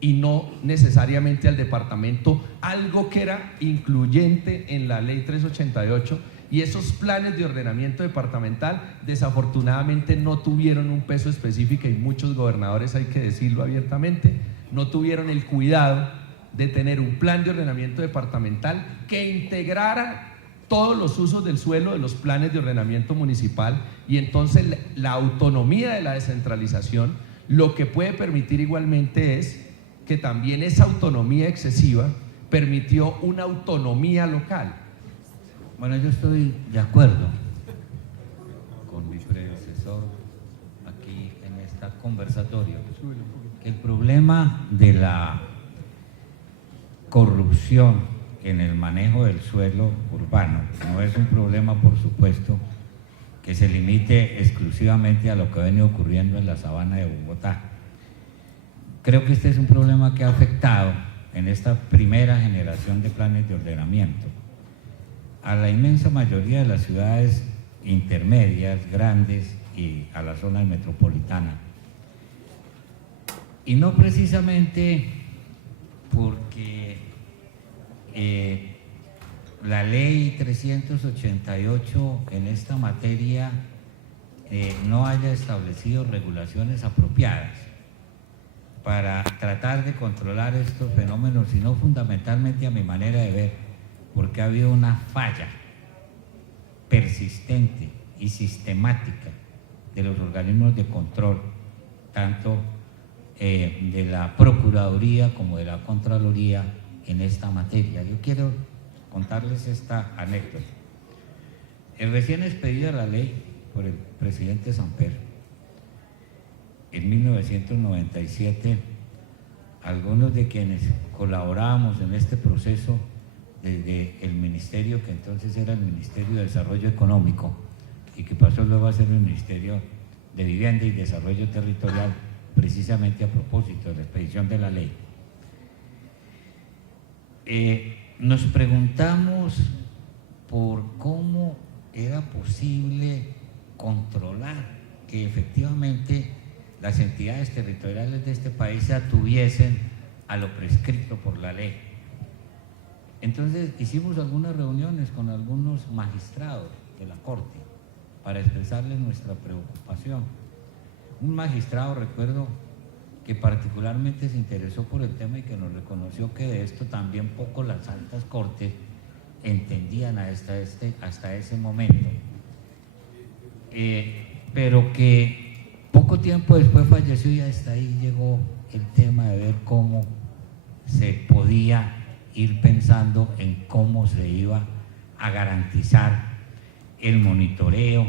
y no necesariamente al departamento, algo que era incluyente en la ley 388, y esos planes de ordenamiento departamental desafortunadamente no tuvieron un peso específico y muchos gobernadores, hay que decirlo abiertamente, no tuvieron el cuidado de tener un plan de ordenamiento departamental que integrara todos los usos del suelo de los planes de ordenamiento municipal, y entonces la autonomía de la descentralización lo que puede permitir igualmente es que también esa autonomía excesiva permitió una autonomía local. Bueno, yo estoy de acuerdo con mi predecesor aquí en esta conversatorio, que el problema de la corrupción en el manejo del suelo urbano no es un problema, por supuesto, que se limite exclusivamente a lo que ha venido ocurriendo en la sabana de Bogotá. Creo que este es un problema que ha afectado en esta primera generación de planes de ordenamiento a la inmensa mayoría de las ciudades intermedias, grandes y a las zonas metropolitanas. Y no precisamente porque la ley 388 en esta materia no haya establecido regulaciones apropiadas para tratar de controlar estos fenómenos, sino fundamentalmente, a mi manera de ver, porque ha habido una falla persistente y sistemática de los organismos de control, tanto de la Procuraduría como de la Contraloría en esta materia. Yo quiero contarles esta anécdota. El recién expedida la ley por el presidente Samper en 1997, algunos de quienes colaborábamos en este proceso desde el ministerio, que entonces era el Ministerio de Desarrollo Económico y que pasó luego a ser el Ministerio de Vivienda y Desarrollo Territorial, precisamente a propósito de la expedición de la ley, nos preguntamos por cómo era posible controlar que efectivamente las entidades territoriales de este país se atuviesen a lo prescrito por la ley. Entonces hicimos algunas reuniones con algunos magistrados de la Corte para expresarles nuestra preocupación. Un magistrado, recuerdo, que particularmente se interesó por el tema y que nos reconoció que de esto también poco las altas cortes entendían hasta ese momento, pero que poco tiempo después falleció, y hasta ahí llegó el tema de ver cómo se podía ir pensando en cómo se iba a garantizar el monitoreo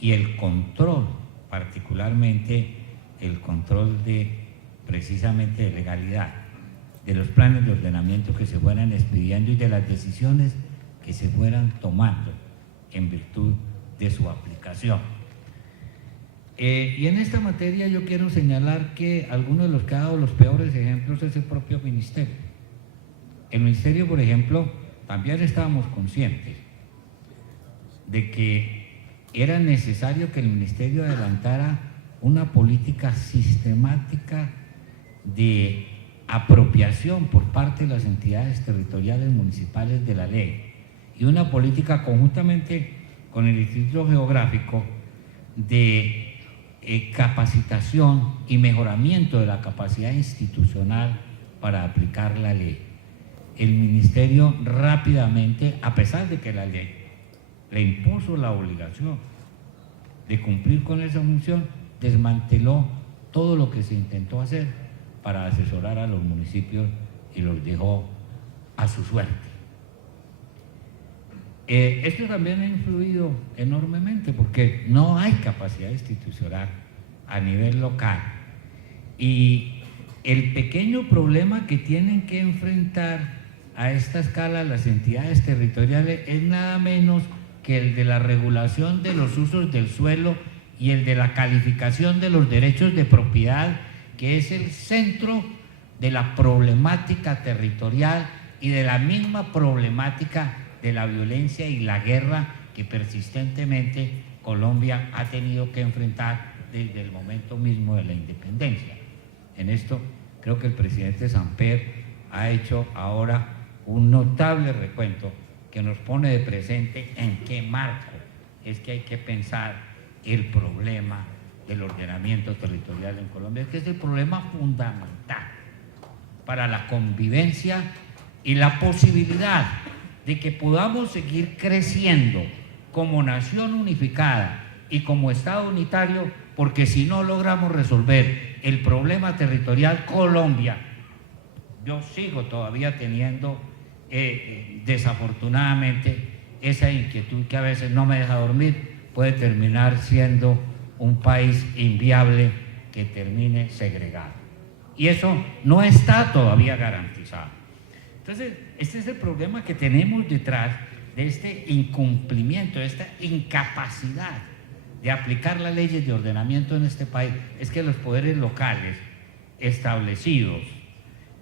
y el control, particularmente el control precisamente de legalidad de los planes de ordenamiento que se fueran expidiendo y de las decisiones que se fueran tomando en virtud de su aplicación. Y en esta materia yo quiero señalar que algunos de los que ha dado los peores ejemplos es el propio ministerio. El ministerio, por ejemplo, también estábamos conscientes de que era necesario que el ministerio adelantara una política sistemática de apropiación por parte de las entidades territoriales municipales de la ley y una política conjuntamente con el Instituto Geográfico de capacitación y mejoramiento de la capacidad institucional para aplicar la ley. El ministerio rápidamente, a pesar de que la ley le impuso la obligación de cumplir con esa función, desmanteló todo lo que se intentó hacer para asesorar a los municipios y los dejó a su suerte. Esto también ha influido enormemente porque no hay capacidad institucional a nivel local, y el pequeño problema que tienen que enfrentar a esta escala las entidades territoriales es nada menos que el de la regulación de los usos del suelo y el de la calificación de los derechos de propiedad, que es el centro de la problemática territorial y de la misma problemática de la violencia y la guerra que persistentemente Colombia ha tenido que enfrentar desde el momento mismo de la independencia. En esto creo que el presidente Samper ha hecho ahora un notable recuento que nos pone de presente en qué marco es que hay que pensar el problema del ordenamiento territorial en Colombia, es que es el problema fundamental para la convivencia y la posibilidad de que podamos seguir creciendo como nación unificada y como Estado unitario, porque si no logramos resolver el problema territorial, Colombia, yo sigo todavía teniendo desafortunadamente esa inquietud que a veces no me deja dormir, puede terminar siendo un país inviable que termine segregado. Y eso no está todavía garantizado. Entonces, este es el problema que tenemos detrás de este incumplimiento, de esta incapacidad de aplicar las leyes de ordenamiento en este país. Es que los poderes locales establecidos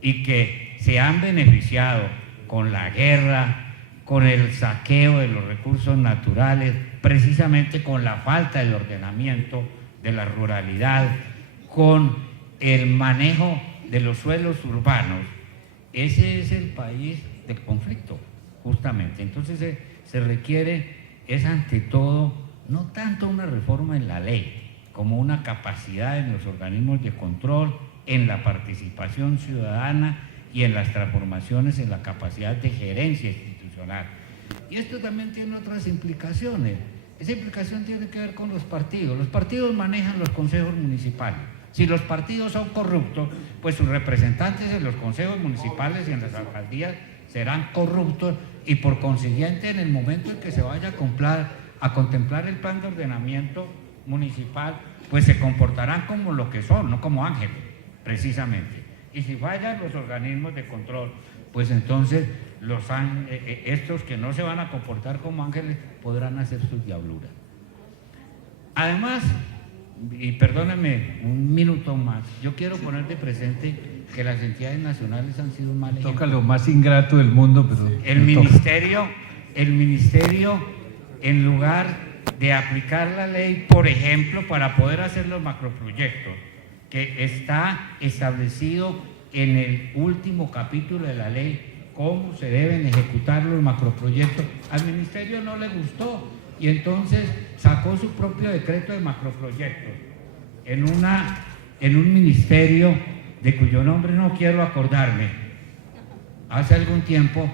y que se han beneficiado con la guerra, con el saqueo de los recursos naturales, precisamente con la falta de ordenamiento de la ruralidad, con el manejo de los suelos urbanos, ese es el país del conflicto, justamente. Entonces se requiere, es ante todo, no tanto una reforma en la ley, como una capacidad en los organismos de control, en la participación ciudadana y en las transformaciones en la capacidad de gerencia institucional. Y esto también tiene otras implicaciones. Esa implicación tiene que ver con los partidos. Los partidos manejan los consejos municipales. Si los partidos son corruptos, pues sus representantes en los consejos municipales y en las alcaldías serán corruptos y por consiguiente en el momento en que se vaya a contemplar el plan de ordenamiento municipal, pues se comportarán como lo que son, no como ángeles, precisamente. Y si fallan los organismos de control, pues entonces estos que no se van a comportar como ángeles podrán hacer sus diabluras. Además, y perdónenme un minuto más, yo quiero poner de presente que las entidades nacionales han sido un mal ejemplo. Toca lo más ingrato del mundo, pero el ministerio, en lugar de aplicar la ley, por ejemplo, para poder hacer los macroproyectos, que está establecido en el último capítulo de la ley, cómo se deben ejecutar los macroproyectos, al ministerio no le gustó y entonces sacó su propio decreto de macroproyectos en un ministerio de cuyo nombre no quiero acordarme, hace algún tiempo,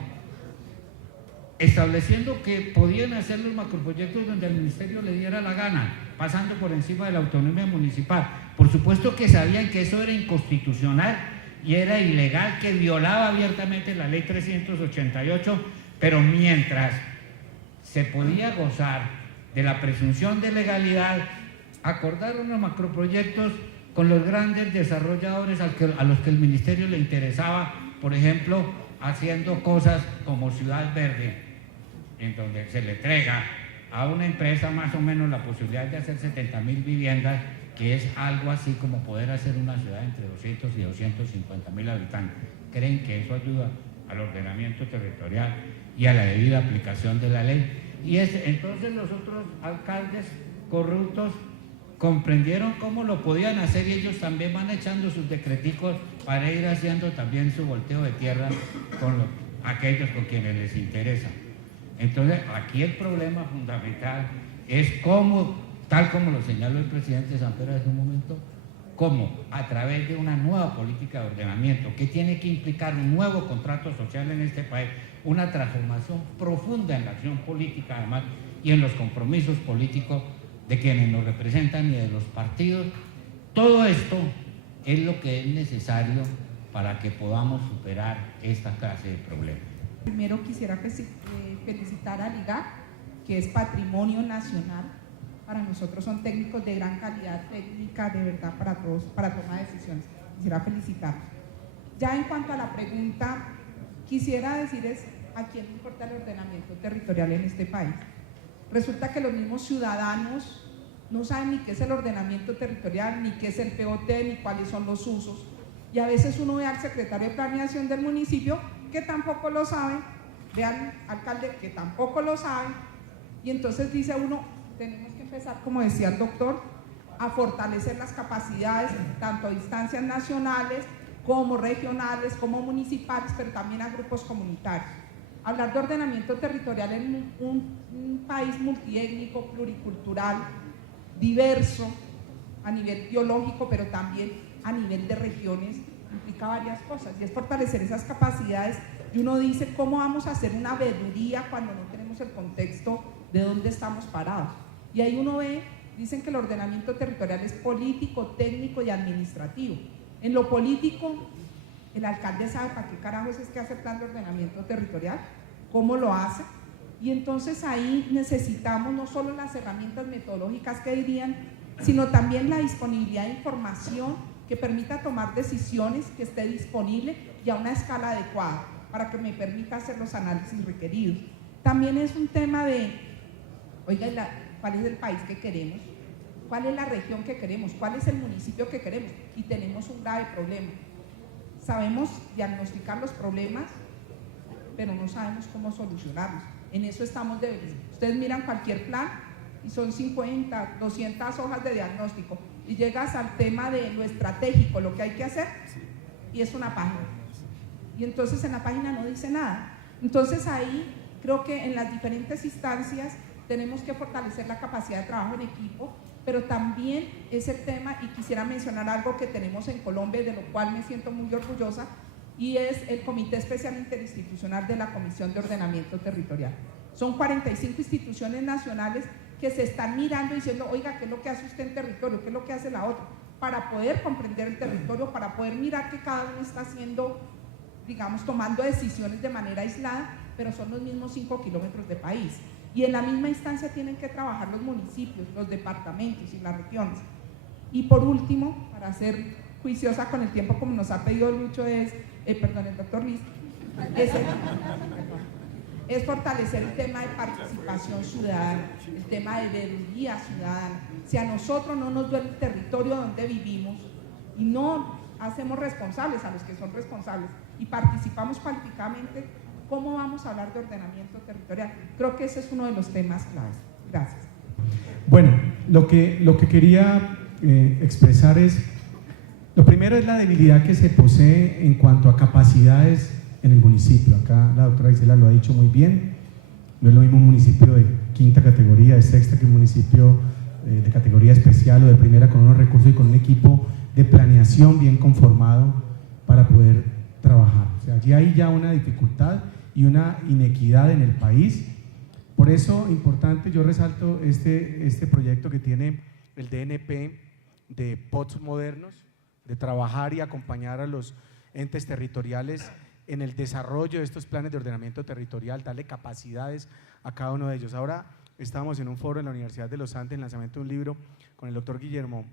estableciendo que podían hacer los macroproyectos donde el ministerio le diera la gana, pasando por encima de la autonomía municipal. Por supuesto que sabían que eso era inconstitucional y era ilegal, que violaba abiertamente la ley 388, pero mientras se podía gozar de la presunción de legalidad, acordaron los macroproyectos con los grandes desarrolladores a los que el ministerio le interesaba, por ejemplo, haciendo cosas como Ciudad Verde, en donde se le entrega a una empresa más o menos la posibilidad de hacer 70.000 viviendas, que es algo así como poder hacer una ciudad entre 200 y 250.000 habitantes. ¿Creen que eso ayuda al ordenamiento territorial y a la debida aplicación de la ley? Y entonces los otros alcaldes corruptos comprendieron cómo lo podían hacer y ellos también van echando sus decreticos para ir haciendo también su volteo de tierra con aquellos con quienes les interesa. Entonces aquí el problema fundamental es cómo, tal como lo señaló el presidente Samper hace un momento, cómo a través de una nueva política de ordenamiento que tiene que implicar un nuevo contrato social en este país, una transformación profunda en la acción política además y en los compromisos políticos de quienes nos representan y de los partidos. Todo esto es lo que es necesario para que podamos superar esta clase de problemas. Primero quisiera felicitar al IGAC, que es patrimonio nacional. Para nosotros son técnicos de gran calidad técnica, de verdad, para todos, para tomar decisiones. Quisiera felicitarlos. Ya en cuanto a la pregunta, quisiera decirles a quién le importa el ordenamiento territorial en este país. Resulta que los mismos ciudadanos no saben ni qué es el ordenamiento territorial, ni qué es el POT, ni cuáles son los usos. Y a veces uno ve al secretario de planeación del municipio que tampoco lo sabe, ve al alcalde que tampoco lo sabe, y entonces dice uno, tenemos que empezar, como decía el doctor, a fortalecer las capacidades, tanto a instancias nacionales, como regionales, como municipales, pero también a grupos comunitarios. Hablar de ordenamiento territorial en un país multiétnico, pluricultural, diverso, a nivel biológico, pero también a nivel de regiones, implica varias cosas, y es fortalecer esas capacidades. Y uno dice, ¿cómo vamos a hacer una veeduría cuando no tenemos el contexto de dónde estamos parados? Y ahí uno ve, dicen que el ordenamiento territorial es político, técnico y administrativo. En lo político, el alcalde sabe para qué carajos es que hace el plan de ordenamiento territorial, cómo lo hace, y entonces ahí necesitamos no solo las herramientas metodológicas que dirían, sino también la disponibilidad de información que permita tomar decisiones, que esté disponible y a una escala adecuada para que me permita hacer los análisis requeridos. También es un tema de, oiga, ¿cuál es el país que queremos? ¿Cuál es la región que queremos? ¿Cuál es el municipio que queremos? Y tenemos un grave problema. Sabemos diagnosticar los problemas, pero no sabemos cómo solucionarlos. En eso estamos débiles. Ustedes miran cualquier plan y son 50, 200 hojas de diagnóstico y llegas al tema de lo estratégico, lo que hay que hacer, y es una página. Y entonces en la página no dice nada. Entonces ahí creo que en las diferentes instancias tenemos que fortalecer la capacidad de trabajo en equipo, pero también es el tema, y quisiera mencionar algo que tenemos en Colombia, de lo cual me siento muy orgullosa, y es el Comité Especial Interinstitucional de la Comisión de Ordenamiento Territorial. Son 45 instituciones nacionales que se están mirando y diciendo, oiga, ¿qué es lo que hace usted en territorio? ¿Qué es lo que hace la otra? Para poder comprender el territorio, para poder mirar que cada uno está haciendo, digamos, tomando decisiones de manera aislada, pero son los mismos 5 kilómetros de país. Y en la misma instancia tienen que trabajar los municipios, los departamentos y las regiones. Y por último, para ser juiciosa con el tiempo, como nos ha pedido Lucho, el doctor Liz, es fortalecer el tema de participación ciudadana, el tema de veeduría ciudadana. Si a nosotros no nos duele el territorio donde vivimos y no hacemos responsables a los que son responsables y participamos cualificadamente, ¿cómo vamos a hablar de ordenamiento territorial? Creo que ese es uno de los temas claves. Gracias. Bueno, lo que quería expresar es, lo primero es la debilidad que se posee en cuanto a capacidades en el municipio. Acá la doctora Isela lo ha dicho muy bien, no es lo mismo un municipio de quinta categoría, de sexta, que un municipio de categoría especial o de primera, con unos recursos y con un equipo de planeación bien conformado para poder trabajar. O sea, allí hay ya una dificultad y una inequidad en el país. Por eso, importante, yo resalto este proyecto que tiene el DNP de POTS modernos, de trabajar y acompañar a los entes territoriales en el desarrollo de estos planes de ordenamiento territorial, darle capacidades a cada uno de ellos. Ahora estamos en un foro en la Universidad de los Andes, en el lanzamiento de un libro con el doctor Guillermo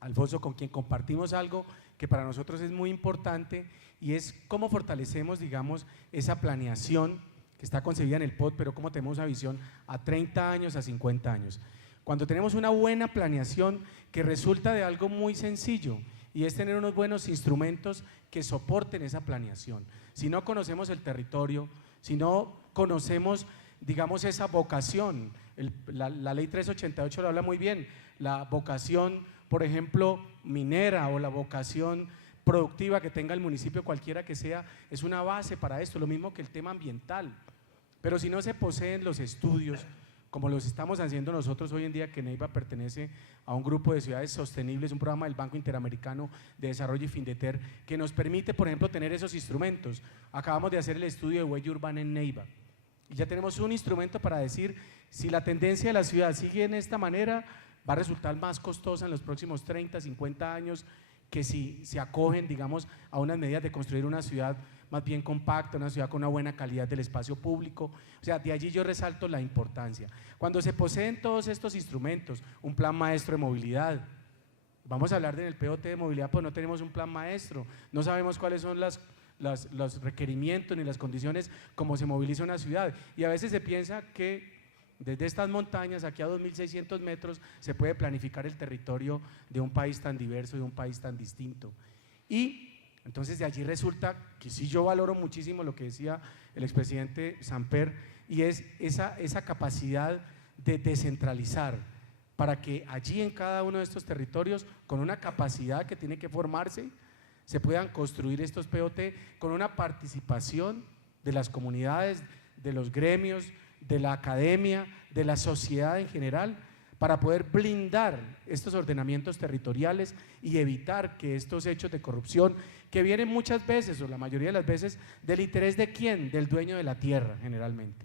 Alfonso, con quien compartimos algo que para nosotros es muy importante, y es cómo fortalecemos, digamos, esa planeación que está concebida en el POT, pero cómo tenemos una visión a 30 años, a 50 años. Cuando tenemos una buena planeación que resulta de algo muy sencillo, y es tener unos buenos instrumentos que soporten esa planeación. Si no conocemos el territorio, si no conocemos, digamos, esa vocación, la ley 388 lo habla muy bien, la vocación, por ejemplo, minera, o la vocación productiva que tenga el municipio, cualquiera que sea, es una base para esto, lo mismo que el tema ambiental. Pero si no se poseen los estudios, como los estamos haciendo nosotros hoy en día, que Neiva pertenece a un grupo de ciudades sostenibles, un programa del Banco Interamericano de Desarrollo y Findeter, que nos permite, por ejemplo, tener esos instrumentos. Acabamos de hacer el estudio de huella urbana en Neiva, y ya tenemos un instrumento para decir, si la tendencia de la ciudad sigue en esta manera, va a resultar más costosa en los próximos 30, 50 años, que si se acogen, digamos, a unas medidas de construir una ciudad más bien compacta, una ciudad con una buena calidad del espacio público. O sea, de allí yo resalto la importancia. Cuando se poseen todos estos instrumentos, un plan maestro de movilidad, vamos a hablar del POT de movilidad, pues no tenemos un plan maestro, no sabemos cuáles son los requerimientos ni las condiciones como se moviliza una ciudad, y a veces se piensa que desde estas montañas, aquí a 2.600 metros, se puede planificar el territorio de un país tan diverso, de un país tan distinto. Y entonces de allí resulta que sí, yo valoro muchísimo lo que decía el expresidente Samper, y es esa capacidad de descentralizar, para que allí en cada uno de estos territorios, con una capacidad que tiene que formarse, se puedan construir estos POT con una participación de las comunidades, de los gremios, de la academia, de la sociedad en general, para poder blindar estos ordenamientos territoriales y evitar que estos hechos de corrupción, que vienen muchas veces, o la mayoría de las veces, del interés de quién, del dueño de la tierra generalmente.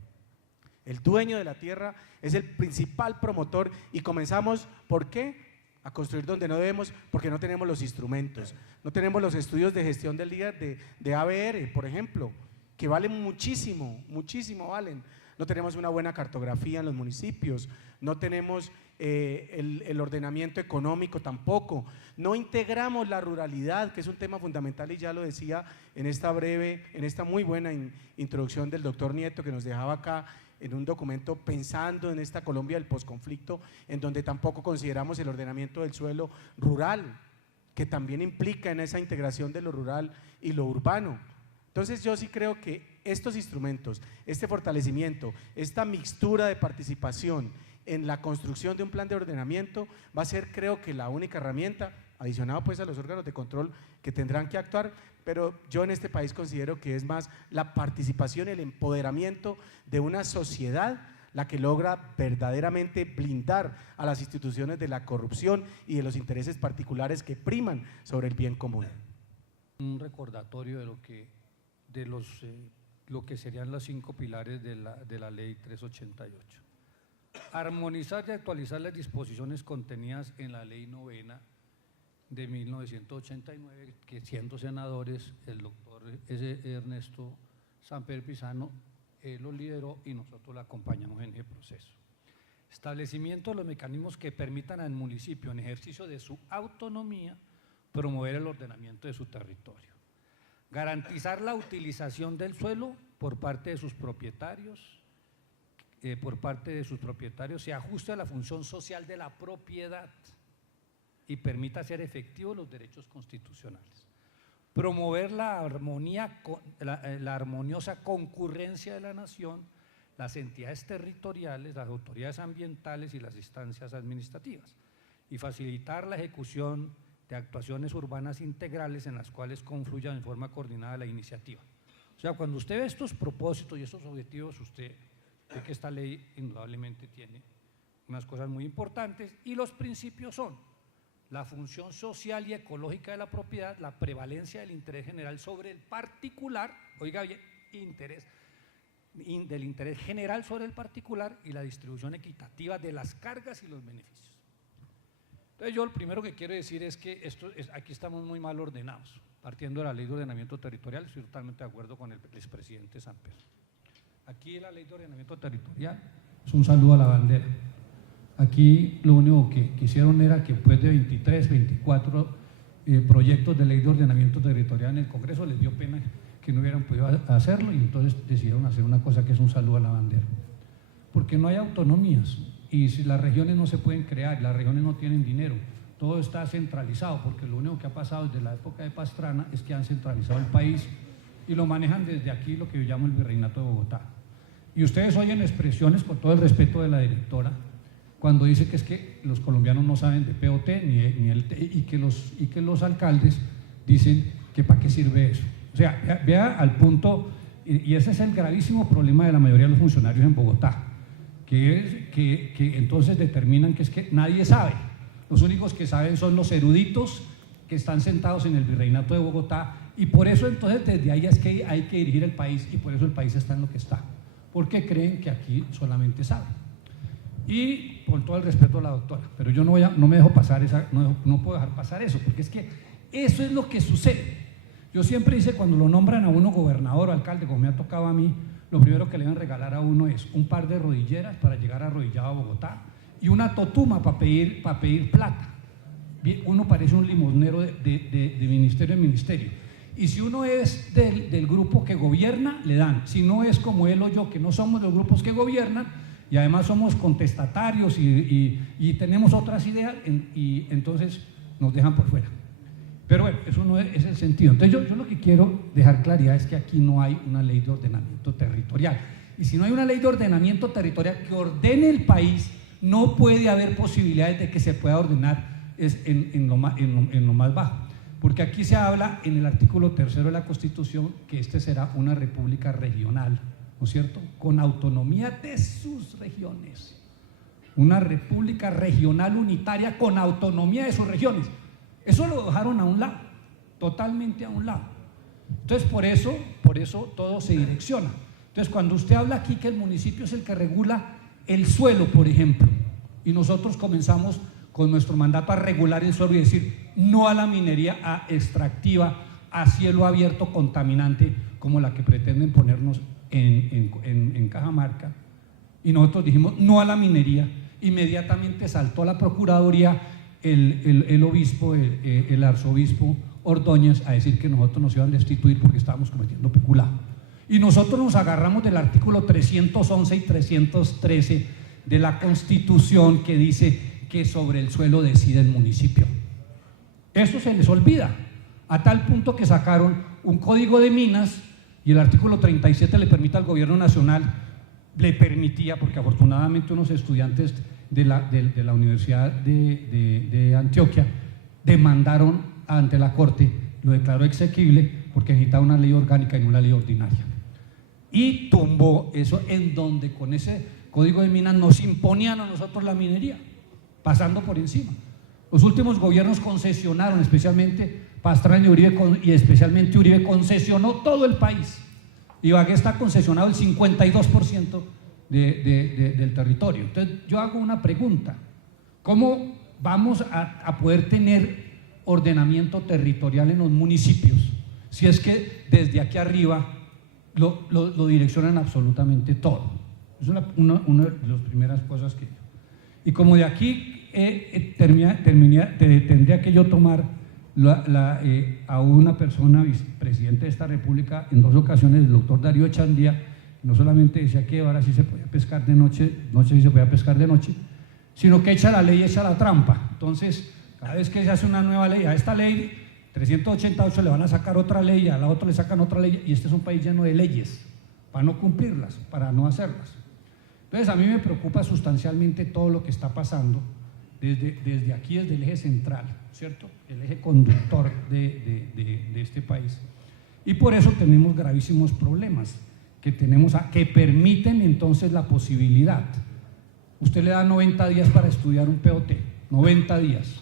El dueño de la tierra es el principal promotor y comenzamos, ¿por qué? A construir donde no debemos, porque no tenemos los instrumentos, no tenemos los estudios de gestión del día de ABR, por ejemplo, que valen muchísimo, muchísimo valen. No tenemos una buena cartografía en los municipios, no tenemos el ordenamiento económico tampoco, no integramos la ruralidad, que es un tema fundamental, y ya lo decía en esta muy buena introducción del doctor Nieto, que nos dejaba acá en un documento pensando en esta Colombia del posconflicto, en donde tampoco consideramos el ordenamiento del suelo rural, que también implica en esa integración de lo rural y lo urbano. Entonces yo sí creo que estos instrumentos, este fortalecimiento, esta mixtura de participación en la construcción de un plan de ordenamiento va a ser, creo que, la única herramienta, adicionado pues a los órganos de control que tendrán que actuar, pero yo en este país considero que es más la participación, el empoderamiento de una sociedad la que logra verdaderamente blindar a las instituciones de la corrupción y de los intereses particulares que priman sobre el bien común. Un recordatorio de lo que serían los 5 pilares de la ley 388. Armonizar y actualizar las disposiciones contenidas en la ley 9ª de 1989, que siendo senadores el doctor Ernesto Samper Pisano lo lideró y nosotros lo acompañamos en ese proceso. Establecimiento de los mecanismos que permitan al municipio, en ejercicio de su autonomía, promover el ordenamiento de su territorio. Garantizar la utilización del suelo por parte de sus propietarios, se ajuste a la función social de la propiedad y permita hacer efectivos los derechos constitucionales. Promover la armoniosa concurrencia de la nación, las entidades territoriales, las autoridades ambientales y las instancias administrativas, y facilitar la ejecución de actuaciones urbanas integrales en las cuales confluya de forma coordinada la iniciativa. O sea, cuando usted ve estos propósitos y estos objetivos, usted ve que esta ley indudablemente tiene unas cosas muy importantes, y los principios son la función social y ecológica de la propiedad, la prevalencia del interés general sobre el particular, oiga bien, del interés general sobre el particular, y la distribución equitativa de las cargas y los beneficios. Entonces yo lo primero que quiero decir es que aquí estamos muy mal ordenados, partiendo de la ley de ordenamiento territorial. Estoy totalmente de acuerdo con el expresidente Samper. Aquí la ley de ordenamiento territorial es un saludo a la bandera. Aquí lo único que hicieron era que después de 23, 24 proyectos de ley de ordenamiento territorial en el Congreso, les dio pena que no hubieran podido hacerlo, y entonces decidieron hacer una cosa que es un saludo a la bandera. Porque no hay autonomías, y si las regiones no se pueden crear, las regiones no tienen dinero, todo está centralizado, porque lo único que ha pasado desde la época de Pastrana es que han centralizado el país y lo manejan desde aquí, lo que yo llamo el Virreinato de Bogotá. Y ustedes oyen expresiones, con todo el respeto de la directora, cuando dice que es que los colombianos no saben de POT y que los alcaldes dicen que para qué sirve eso. O sea, vea al punto, y ese es el gravísimo problema de la mayoría de los funcionarios en Bogotá, que entonces determinan que es que nadie sabe. Los únicos que saben son los eruditos que están sentados en el Virreinato de Bogotá, y por eso entonces desde ahí es que hay que dirigir el país, y por eso el país está en lo que está, porque creen que aquí solamente saben. Y con todo el respeto a la doctora, pero yo no me dejo pasar no puedo dejar pasar eso, porque es que eso es lo que sucede. Yo siempre dice, cuando lo nombran a uno gobernador o alcalde, como me ha tocado a mí, lo primero que le deben regalar a uno es un par de rodilleras para llegar arrodillado a Bogotá y una totuma para pedir plata. Uno parece un limosnero de ministerio en ministerio. Y si uno es del grupo que gobierna, le dan. Si no es como él o yo, que no somos los grupos que gobiernan, y además somos contestatarios y tenemos otras ideas, y entonces nos dejan por fuera. Pero bueno, eso no es el sentido. Entonces yo lo que quiero dejar claridad es que aquí no hay una ley de ordenamiento territorial. Y si no hay una ley de ordenamiento territorial que ordene el país, no puede haber posibilidades de que se pueda ordenar en lo más bajo. Porque aquí se habla en el artículo 3 de la Constitución que este será una república regional, ¿no es cierto?, con autonomía de sus regiones. Una república regional unitaria con autonomía de sus regiones. Eso lo dejaron a un lado, totalmente a un lado. Entonces, por eso todo se direcciona. Entonces, cuando usted habla aquí que el municipio es el que regula el suelo, por ejemplo, y nosotros comenzamos con nuestro mandato a regular el suelo y decir no a la minería extractiva, a cielo abierto contaminante, como la que pretenden ponernos en Cajamarca, y nosotros dijimos no a la minería, inmediatamente saltó a la Procuraduría el obispo, el arzobispo Ordóñez, a decir que nosotros nos iban a destituir porque estábamos cometiendo peculado. Y nosotros nos agarramos del artículo 311 y 313 de la Constitución, que dice que sobre el suelo decide el municipio. Eso se les olvida, a tal punto que sacaron un código de minas, y el artículo 37 le permite al gobierno nacional, le permitía, porque afortunadamente unos estudiantes de la Universidad de Antioquia demandaron ante la Corte, lo declaró exequible porque necesitaba una ley orgánica y no una ley ordinaria, y tumbó eso, en donde con ese código de minas nos imponían a nosotros la minería, pasando por encima. Los últimos gobiernos concesionaron, especialmente Pastrana y Uribe, y especialmente Uribe, concesionó todo el país. Ibagué está concesionado el 52% del territorio. Entonces yo hago una pregunta: ¿cómo vamos a poder tener ordenamiento territorial en los municipios si es que desde aquí arriba lo direccionan absolutamente todo? Es una de las primeras cosas que... Y como de aquí tendría que yo tomar a una persona vicepresidente de esta república en 2 ocasiones, el doctor Darío Echandía, no solamente decía que ahora sí se podía pescar de noche, sí se podía pescar de noche, sino que echa la ley, echa la trampa. Entonces, cada vez que se hace una nueva ley, a esta ley 388 le van a sacar otra ley, a la otra le sacan otra ley, y este es un país lleno de leyes, para no cumplirlas, para no hacerlas. Entonces, a mí me preocupa sustancialmente todo lo que está pasando desde aquí, desde el eje central, ¿cierto?, el eje conductor de este país. Y por eso tenemos gravísimos problemas que permiten entonces la posibilidad. Usted le da 90 días para estudiar un POT, 90 días.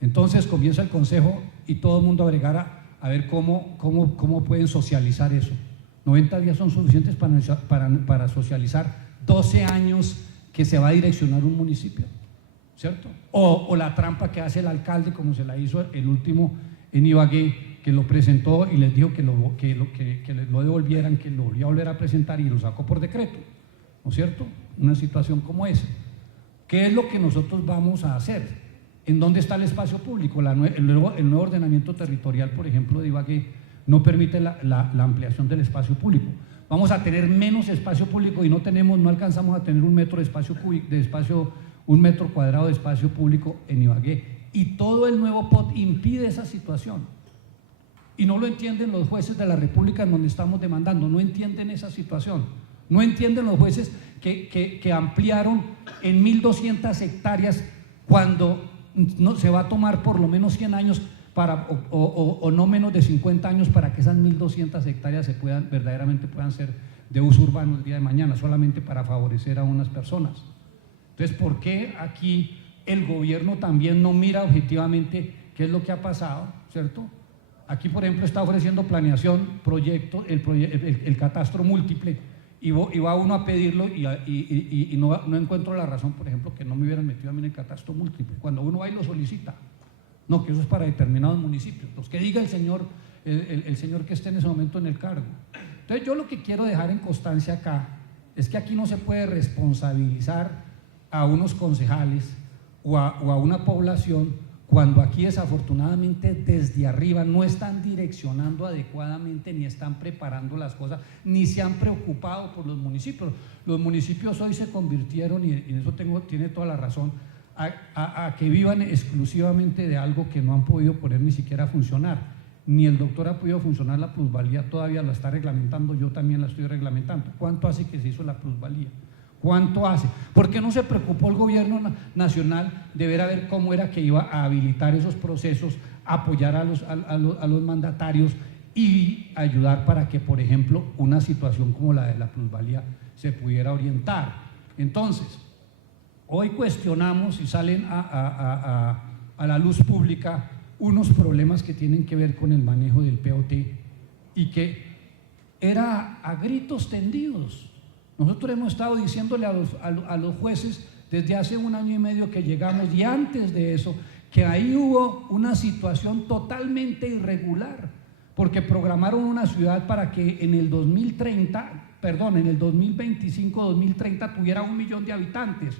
Entonces comienza el consejo y todo el mundo agregará a ver cómo pueden socializar eso. 90 días son suficientes para socializar 12 años que se va a direccionar un municipio, ¿cierto? O la trampa que hace el alcalde, como se la hizo el último en Ibagué, que lo presentó y les dijo que lo devolvieran, que lo volvía a volver a presentar y lo sacó por decreto, ¿no es cierto? Una situación como esa. ¿Qué es lo que nosotros vamos a hacer? ¿En dónde está el espacio público? El nuevo ordenamiento territorial, por ejemplo, de Ibagué, no permite la ampliación del espacio público. Vamos a tener menos espacio público y no alcanzamos a tener un metro cuadrado de espacio público en Ibagué. Y todo el nuevo POT impide esa situación. Y no lo entienden los jueces de la República en donde estamos demandando, no entienden esa situación. No entienden los jueces que ampliaron en 1.200 hectáreas cuando no, se va a tomar por lo menos 100 años o no menos de 50 años para que esas 1.200 hectáreas verdaderamente puedan ser de uso urbano el día de mañana, solamente para favorecer a unas personas. Entonces, ¿por qué aquí el gobierno también no mira objetivamente qué es lo que ha pasado, ¿cierto? Aquí, por ejemplo, está ofreciendo planeación, proyecto, el catastro múltiple, y va uno a pedirlo y no encuentro la razón, por ejemplo, que no me hubieran metido a mí en el catastro múltiple, cuando uno va y lo solicita. No, que eso es para determinados municipios, los que diga el señor que esté en ese momento en el cargo. Entonces, yo lo que quiero dejar en constancia acá es que aquí no se puede responsabilizar a unos concejales o a una población cuando aquí desafortunadamente desde arriba no están direccionando adecuadamente, ni están preparando las cosas, ni se han preocupado por los municipios. Los municipios hoy se convirtieron, y en eso tiene toda la razón, a que vivan exclusivamente de algo que no han podido poner ni siquiera a funcionar. Ni el doctor ha podido funcionar la plusvalía, todavía la está reglamentando, yo también la estoy reglamentando. ¿Cuánto hace que se hizo la plusvalía? ¿Cuánto hace? ¿Por qué no se preocupó el gobierno nacional de ver cómo era que iba a habilitar esos procesos, apoyar a los mandatarios y ayudar para que, por ejemplo, una situación como la de la plusvalía se pudiera orientar. Entonces, hoy cuestionamos y salen a la luz pública unos problemas que tienen que ver con el manejo del POT y que era a gritos tendidos. Nosotros hemos estado diciéndole a los jueces desde hace 1 año y medio que llegamos, y antes de eso, que ahí hubo una situación totalmente irregular, porque programaron una ciudad para que en el 2025-2030 tuviera 1 millón de habitantes,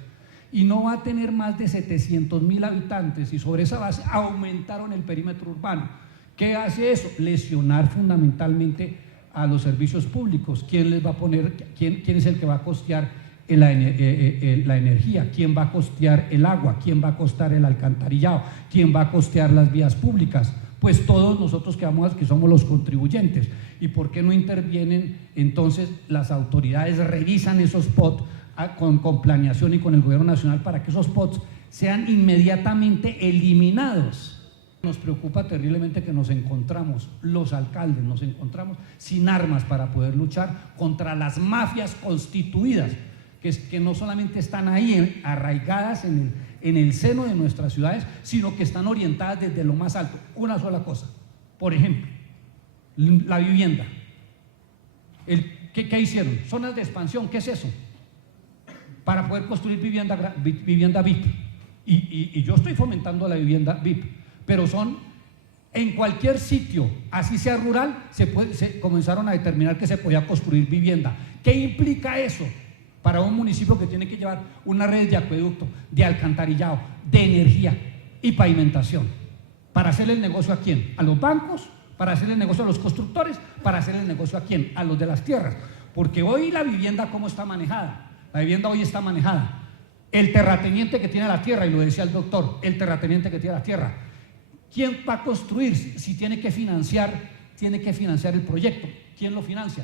y no va a tener más de 700.000 habitantes, y sobre esa base aumentaron el perímetro urbano. ¿Qué hace eso? Lesionar fundamentalmente a los servicios públicos. ¿Quién les va a poner, quién es el que va a costear la energía? ¿Quién va a costear el agua? ¿Quién va a costear el alcantarillado? ¿Quién va a costear las vías públicas? Pues todos nosotros que somos los contribuyentes. ¿Y por qué no intervienen? Entonces las autoridades revisan esos POT con planeación y con el gobierno nacional para que esos POTs sean inmediatamente eliminados. Nos preocupa terriblemente que nos encontramos, los alcaldes nos encontramos sin armas para poder luchar contra las mafias constituidas, que no solamente están ahí arraigadas en el seno de nuestras ciudades, sino que están orientadas desde lo más alto. Una sola cosa, por ejemplo, la vivienda. ¿Qué hicieron? Zonas de expansión, ¿qué es eso? Para poder construir vivienda VIP. Y yo estoy fomentando la vivienda VIP, pero son en cualquier sitio, así sea rural, se comenzaron a determinar que se podía construir vivienda. ¿Qué implica eso? Para un municipio que tiene que llevar una red de acueducto, de alcantarillado, de energía y pavimentación. ¿Para hacerle el negocio a quién? ¿A los bancos? ¿Para hacerle el negocio a los constructores? ¿Para hacerle el negocio a quién? A los de las tierras. Porque hoy la vivienda, ¿cómo está manejada? La vivienda hoy está manejada. El terrateniente que tiene la tierra, y lo decía el doctor, el terrateniente que tiene la tierra. ¿Quién va a construir? Si tiene que financiar el proyecto. ¿Quién lo financia?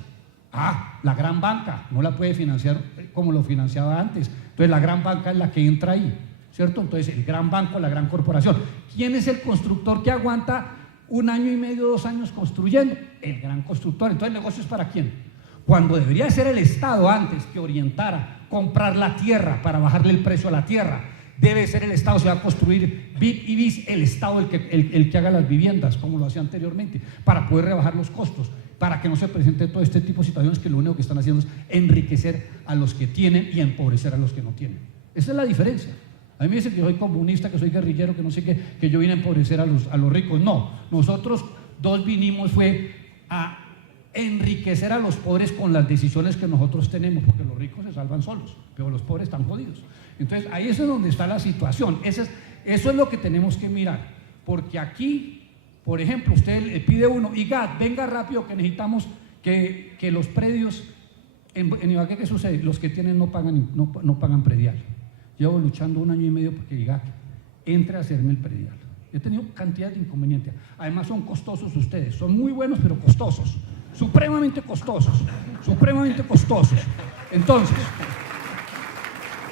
La gran banca. No la puede financiar como lo financiaba antes. Entonces la gran banca es la que entra ahí, ¿cierto? Entonces el gran banco, la gran corporación. ¿Quién es el constructor que aguanta 1 año y medio, 2 años construyendo? El gran constructor. Entonces el negocio es ¿para quién? Cuando debería ser el Estado antes que orientara comprar la tierra para bajarle el precio a la tierra. Debe ser el Estado, se va a construir BIP y BIS, el Estado el que haga las viviendas, como lo hacía anteriormente, para poder rebajar los costos, para que no se presente todo este tipo de situaciones que lo único que están haciendo es enriquecer a los que tienen y empobrecer a los que no tienen. Esa es la diferencia. A mí me dicen que soy comunista, que soy guerrillero, que no sé qué, que yo vine a empobrecer a los ricos. No, nosotros dos vinimos fue a enriquecer a los pobres con las decisiones que nosotros tenemos, porque los ricos se salvan solos, pero los pobres están jodidos. Entonces ahí es donde está la situación. Eso es lo que tenemos que mirar, porque aquí, por ejemplo, usted le pide uno, IGAT, venga rápido que necesitamos que los predios en Ibagué, ¿qué sucede? Los que tienen no pagan predial. Llevo luchando 1 año y medio porque IGAT entre a hacerme el predial. He tenido cantidad de inconvenientes. Además son costosos ustedes, son muy buenos pero costosos. Supremamente costosos. Entonces,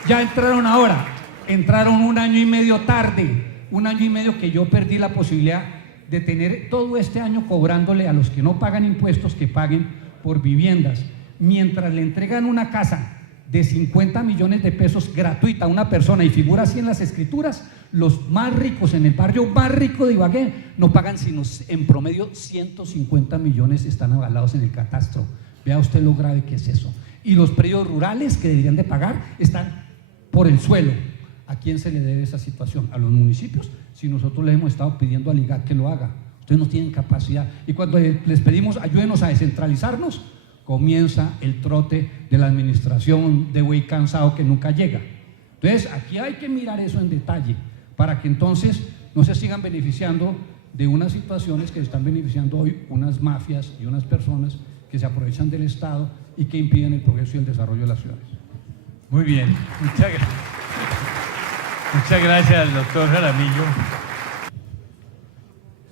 ya entraron ahora, entraron 1 año y medio tarde, 1 año y medio que yo perdí la posibilidad de tener todo este año cobrándole a los que no pagan impuestos que paguen por viviendas, mientras le entregan una casa de 50 millones de pesos gratuita a una persona y figura así en las escrituras. Los más ricos en el barrio más rico de Ibagué no pagan sino en promedio 150 millones están avalados en el catastro. Vea usted lo grave que es eso. Y los predios rurales que deberían de pagar están por el suelo. ¿A quién se le debe esa situación? ¿A los municipios? Si nosotros les hemos estado pidiendo al IGAT que lo haga. Ustedes no tienen capacidad. Y cuando les pedimos ayúdenos a descentralizarnos, comienza el trote de la administración de güey cansado que nunca llega. Entonces aquí hay que mirar eso en detalle para que entonces no se sigan beneficiando de unas situaciones que están beneficiando hoy unas mafias y unas personas que se aprovechan del Estado y que impiden el progreso y el desarrollo de las ciudades. Muy bien, muchas gracias, doctor Jaramillo.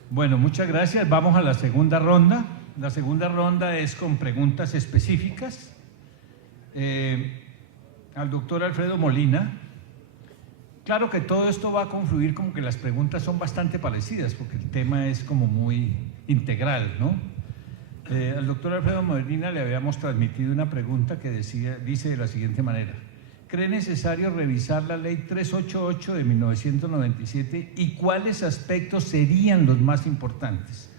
Bueno, muchas gracias. Vamos a la segunda ronda. La segunda ronda es con preguntas específicas. Al doctor Alfredo Molina. Claro que todo esto va a confluir como que las preguntas son bastante parecidas, porque el tema es como muy integral, ¿no? Al doctor Alfredo Modernina le habíamos transmitido una pregunta que dice de la siguiente manera: ¿cree necesario revisar la ley 388 de 1997 y cuáles aspectos serían los más importantes?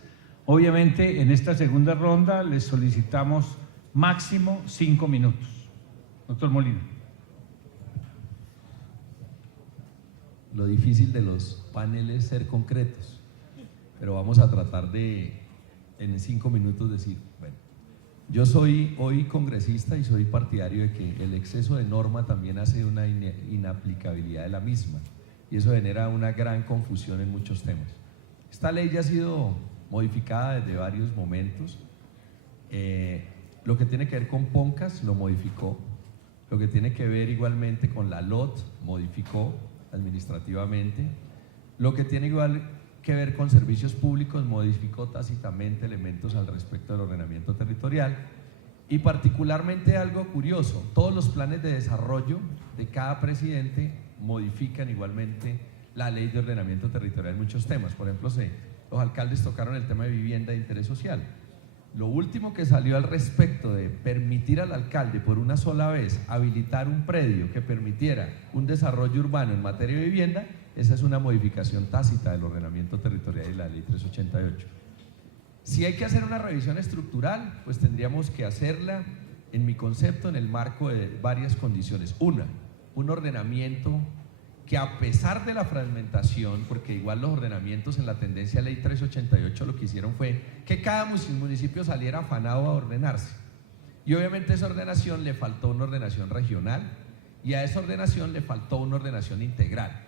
Obviamente, en esta segunda ronda les solicitamos máximo 5 minutos. Doctor Molina. Lo difícil de los paneles es ser concretos, pero vamos a tratar de, en 5 minutos, decir, bueno, yo soy hoy congresista y soy partidario de que el exceso de norma también hace una inaplicabilidad de la misma, y eso genera una gran confusión en muchos temas. Esta ley ya ha sido modificada desde varios momentos. Lo que tiene que ver con PONCAS lo modificó, lo que tiene que ver igualmente con la LOT modificó administrativamente, lo que tiene igual que ver con servicios públicos modificó tácitamente elementos al respecto del ordenamiento territorial, y particularmente algo curioso, todos los planes de desarrollo de cada presidente modifican igualmente la ley de ordenamiento territorial en muchos temas. Por ejemplo, los alcaldes tocaron el tema de vivienda de interés social. Lo último que salió al respecto de permitir al alcalde por una sola vez habilitar un predio que permitiera un desarrollo urbano en materia de vivienda, esa es una modificación tácita del ordenamiento territorial y la ley 388. Si hay que hacer una revisión estructural, pues tendríamos que hacerla, en mi concepto, en el marco de varias condiciones. Una, un ordenamiento que, a pesar de la fragmentación, porque igual los ordenamientos en la tendencia ley 388 lo que hicieron fue que cada municipio saliera afanado a ordenarse, y obviamente esa ordenación le faltó una ordenación regional, y a esa ordenación le faltó una ordenación integral.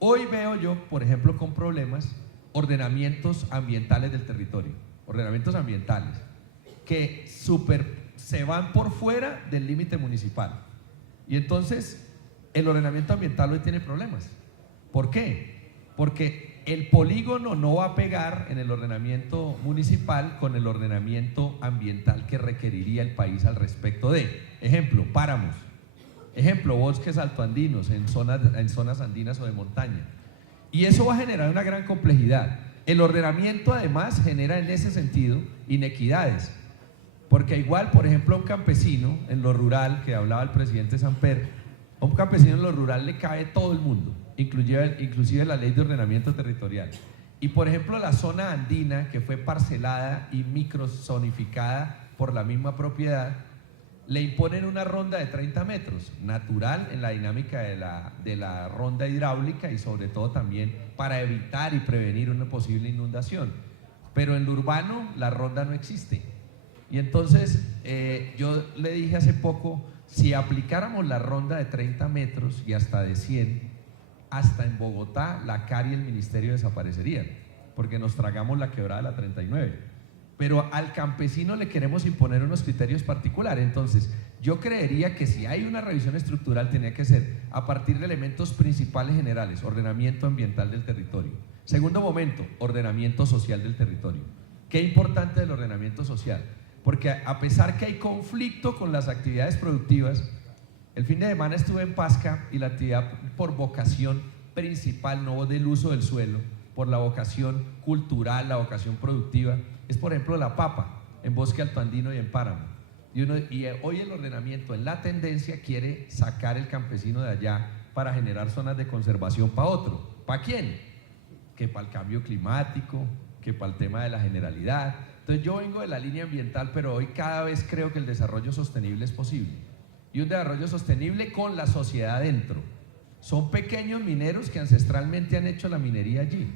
Hoy veo yo, por ejemplo, con problemas, ordenamientos ambientales del territorio, ordenamientos ambientales que se van por fuera del límite municipal, y entonces el ordenamiento ambiental hoy tiene problemas. ¿Por qué? Porque el polígono no va a pegar en el ordenamiento municipal con el ordenamiento ambiental que requeriría el país al respecto de, ejemplo, páramos, ejemplo, bosques altoandinos en zonas andinas o de montaña. Y eso va a generar una gran complejidad. El ordenamiento además genera en ese sentido inequidades, porque igual, por ejemplo, a un campesino en lo rural, que hablaba el presidente Samper, a un campesino en lo rural le cabe todo el mundo, inclusive la ley de ordenamiento territorial. Y por ejemplo, la zona andina, que fue parcelada y microzonificada por la misma propiedad, le imponen una ronda de 30 metros, natural en la dinámica de la ronda hidráulica, y sobre todo también para evitar y prevenir una posible inundación. Pero en lo urbano la ronda no existe. Y entonces yo le dije hace poco, si aplicáramos la ronda de 30 metros y hasta de 100, hasta en Bogotá la CAR y el ministerio desaparecerían, porque nos tragamos la quebrada de la 39. Pero al campesino le queremos imponer unos criterios particulares. Entonces yo creería que si hay una revisión estructural, tenía que ser a partir de elementos principales generales: ordenamiento ambiental del territorio. Segundo momento, ordenamiento social del territorio. Qué importante el ordenamiento social, porque a pesar que hay conflicto con las actividades productivas, el fin de semana estuve en Pasca, y la actividad por vocación principal, no del uso del suelo, por la vocación cultural, la vocación productiva, es por ejemplo la papa en bosque altoandino y en páramo. Y hoy el ordenamiento en la tendencia quiere sacar el campesino de allá para generar zonas de conservación para otro. ¿Para quién? Que para el cambio climático, que para el tema de la generalidad. Entonces yo vengo de la línea ambiental, pero hoy cada vez creo que el desarrollo sostenible es posible, y un desarrollo sostenible con la sociedad dentro. Son pequeños mineros que ancestralmente han hecho la minería allí,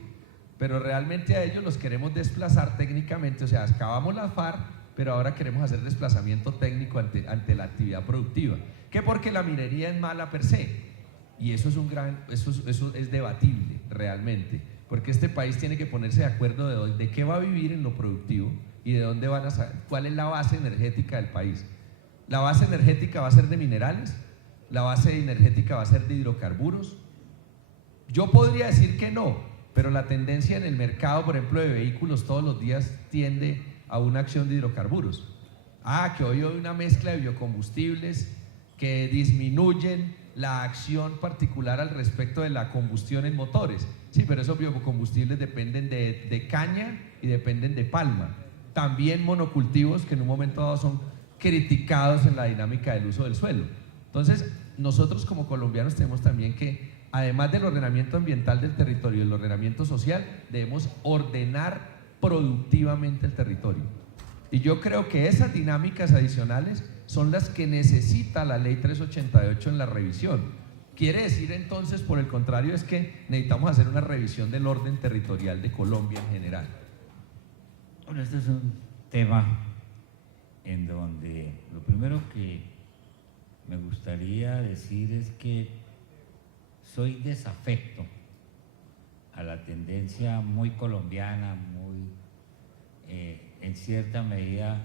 pero realmente a ellos los queremos desplazar técnicamente, o sea, excavamos la FARC, pero ahora queremos hacer desplazamiento técnico ante la actividad productiva, que porque la minería es mala per se, y eso es debatible realmente, porque este país tiene que ponerse de acuerdo de qué va a vivir en lo productivo y de dónde van a saber, cuál es la base energética del país. La base energética va a ser de minerales, la base energética va a ser de hidrocarburos. Yo podría decir que no, pero la tendencia en el mercado, por ejemplo, de vehículos todos los días tiende a una acción de hidrocarburos. Que hoy hay una mezcla de biocombustibles que disminuyen la acción particular al respecto de la combustión en motores. Sí, pero esos biocombustibles dependen de caña y dependen de palma. también monocultivos que en un momento dado son criticados en la dinámica del uso del suelo. Entonces, nosotros como colombianos tenemos también que, además del ordenamiento ambiental del territorio y el ordenamiento social, debemos ordenar productivamente el territorio. Y yo creo que esas dinámicas adicionales son las que necesita la Ley 388 en la revisión. Quiere decir entonces, por el contrario, es que necesitamos hacer una revisión del orden territorial de Colombia en general. Bueno, este es un tema en donde lo primero que me gustaría decir es que soy desafecto a la tendencia muy colombiana, muy, en cierta medida,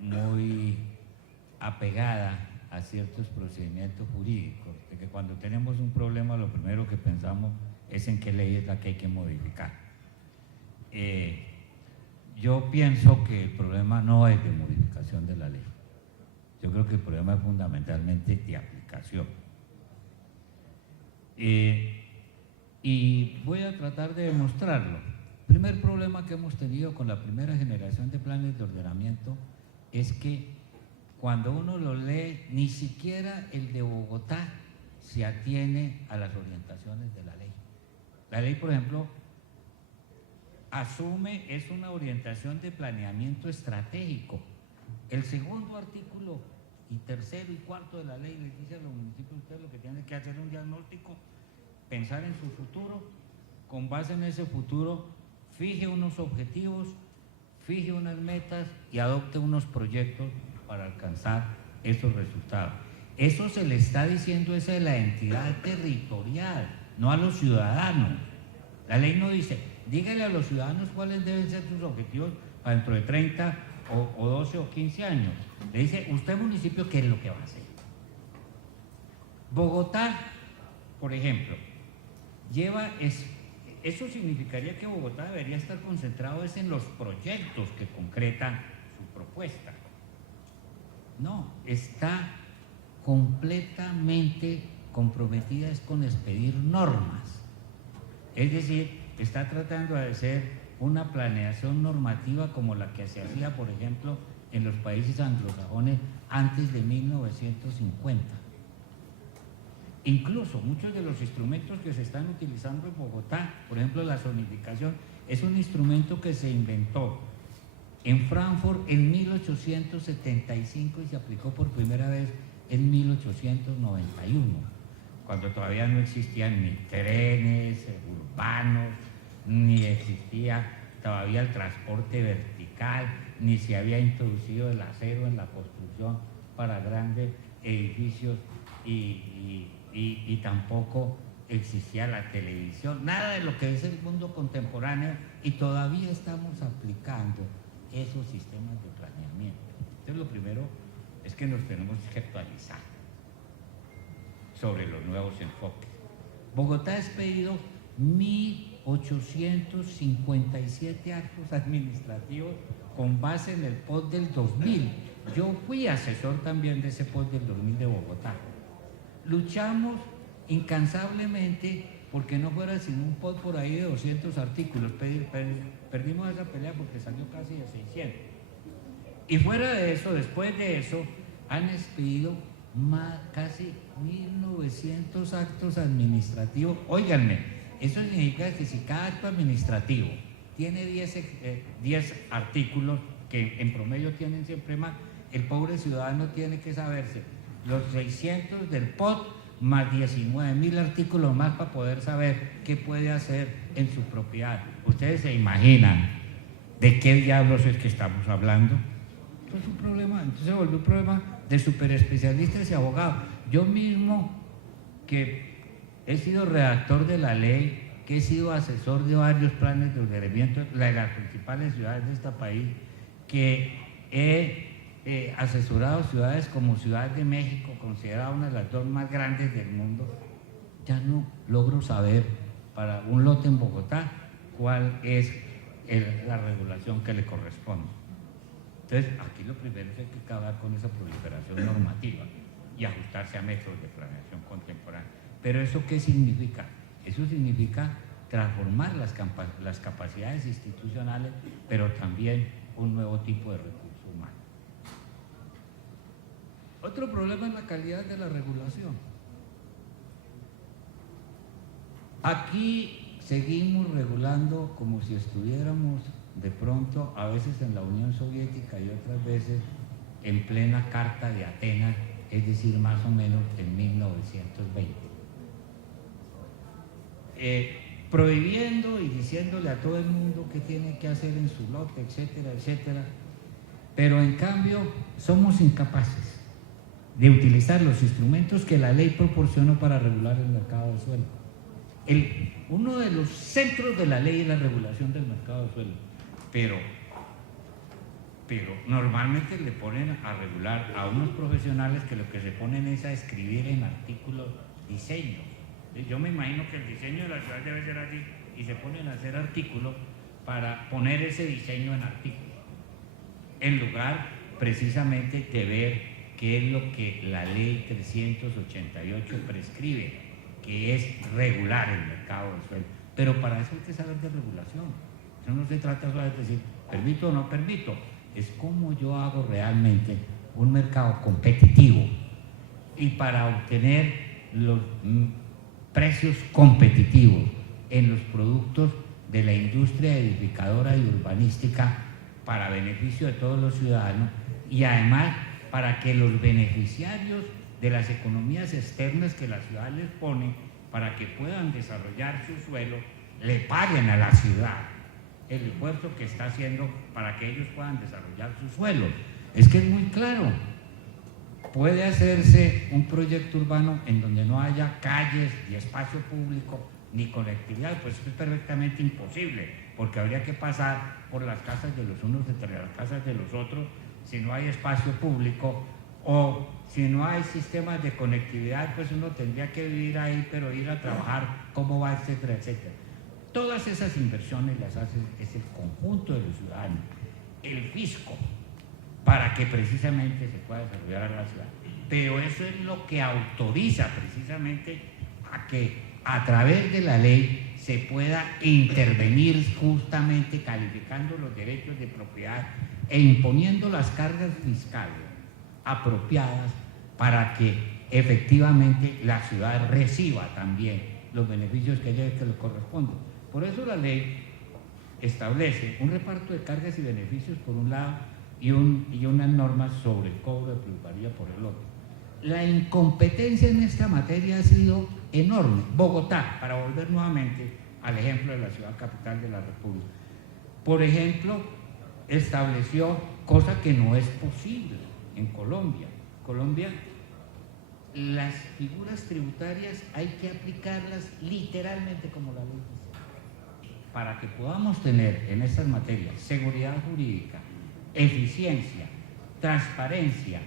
muy apegada a ciertos procedimientos jurídicos, de que cuando tenemos un problema lo primero que pensamos es en qué ley es la que hay que modificar. Yo pienso que el problema no es de modificación de la ley. Yo creo que el problema es fundamentalmente de aplicación. Y voy a tratar de demostrarlo. El primer problema que hemos tenido con la primera generación de planes de ordenamiento es que cuando uno lo lee, ni siquiera el de Bogotá se atiene a las orientaciones de la ley. La ley, por ejemplo, asume, es una orientación de planeamiento estratégico. El segundo artículo y tercero y cuarto de la ley les dice a los municipios: ustedes lo que tienen que hacer es un diagnóstico, pensar en su futuro, con base en ese futuro fije unos objetivos, fije unas metas y adopte unos proyectos para alcanzar esos resultados. Eso se le está diciendo es a la entidad territorial, no a los ciudadanos. La ley no dice: dígale a los ciudadanos cuáles deben ser sus objetivos para dentro de 30 o 12 o 15 años. Le dice: usted, municipio, ¿qué es lo que va a hacer? Bogotá, por ejemplo, eso significaría que Bogotá debería estar concentrado en los proyectos que concretan su propuesta. No, está completamente comprometida con expedir normas. Es decir, está tratando de hacer una planeación normativa como la que se hacía, por ejemplo, en los países anglosajones antes de 1950. Incluso muchos de los instrumentos que se están utilizando en Bogotá, por ejemplo, la zonificación, es un instrumento que se inventó en Frankfurt en 1875 y se aplicó por primera vez en 1891, cuando todavía no existían ni trenes urbanos, ni existía todavía el transporte vertical, ni se había introducido el acero en la construcción para grandes edificios y tampoco existía la televisión, nada de lo que es el mundo contemporáneo, y todavía estamos aplicando esos sistemas de planeamiento. Entonces, lo primero es que nos tenemos que actualizar sobre los nuevos enfoques. Bogotá ha expedido 1.857 actos administrativos con base en el POT del 2000. Yo fui asesor también de ese POT del 2000 de Bogotá. Luchamos incansablemente porque no fuera sino un POT por ahí de 200 artículos. Perdimos esa pelea porque salió casi de 600. Y fuera de eso, después de eso, han expedido casi 1.900 actos administrativos. Óiganme, eso significa que si cada acto administrativo tiene 10 artículos, que en promedio tienen siempre más, el pobre ciudadano tiene que saberse los 600 del POT más 19.000 artículos más para poder saber qué puede hacer en su propiedad. ¿Ustedes se imaginan de qué diablos es que estamos hablando? Entonces, entonces se volvió un problema de superespecialistas y abogados. Yo mismo, que he sido redactor de la ley, que he sido asesor de varios planes de ordenamiento de las principales ciudades de este país, que he asesorado ciudades como Ciudad de México, considerada una de las 2 más grandes del mundo, ya no logro saber para un lote en Bogotá cuál es la regulación que le corresponde. Entonces, aquí lo primero es que hay que acabar con esa proliferación normativa y ajustarse a métodos de planeación contemporánea. Pero ¿eso qué significa? Eso significa transformar las capacidades institucionales, pero también un nuevo tipo de recurso humano. Otro problema es la calidad de la regulación. Aquí seguimos regulando como si estuviéramos de pronto, a veces en la Unión Soviética y otras veces en plena Carta de Atenas, es decir, más o menos en 1920. Prohibiendo y diciéndole a todo el mundo qué tiene que hacer en su lote, etcétera, etcétera, pero en cambio somos incapaces de utilizar los instrumentos que la ley proporcionó para regular el mercado de suelo. Uno de los centros de la ley es la regulación del mercado de suelo, pero normalmente le ponen a regular a unos profesionales que lo que se ponen es a escribir en artículos diseño. Yo me imagino que el diseño de la ciudad debe ser así y se ponen a hacer artículos para poner ese diseño en artículos, en lugar precisamente de ver qué es lo que la ley 388 prescribe, que es regular el mercado del suelo. Pero para eso hay que saber de regulación. Eso no se trata solo de decir permito o no permito, es cómo yo hago realmente un mercado competitivo, y para obtener los precios competitivos en los productos de la industria edificadora y urbanística para beneficio de todos los ciudadanos, y además para que los beneficiarios de las economías externas que la ciudad les pone para que puedan desarrollar su suelo le paguen a la ciudad el esfuerzo que está haciendo para que ellos puedan desarrollar su suelo. Es que es muy claro. Puede hacerse un proyecto urbano en donde no haya calles ni espacio público ni conectividad, pues es perfectamente imposible, porque habría que pasar por las casas de los unos entre las casas de los otros si no hay espacio público, o si no hay sistemas de conectividad, pues uno tendría que vivir ahí, pero ir a trabajar, cómo va, etcétera, etcétera. Todas esas inversiones las hace es el conjunto de los ciudadanos, el fisco, para que precisamente se pueda desarrollar la ciudad. Pero eso es lo que autoriza precisamente a que a través de la ley se pueda intervenir justamente calificando los derechos de propiedad e imponiendo las cargas fiscales apropiadas para que efectivamente la ciudad reciba también los beneficios que le corresponden. Por eso la ley establece un reparto de cargas y beneficios por un lado y unas normas sobre el cobro de plusvalía por el otro. La incompetencia en esta materia ha sido enorme. Bogotá, para volver nuevamente al ejemplo de la ciudad capital de la República, por ejemplo, estableció cosa que no es posible en Colombia. Colombia, las figuras tributarias hay que aplicarlas literalmente como la ley dice, para que podamos tener en estas materias seguridad jurídica, eficiencia, transparencia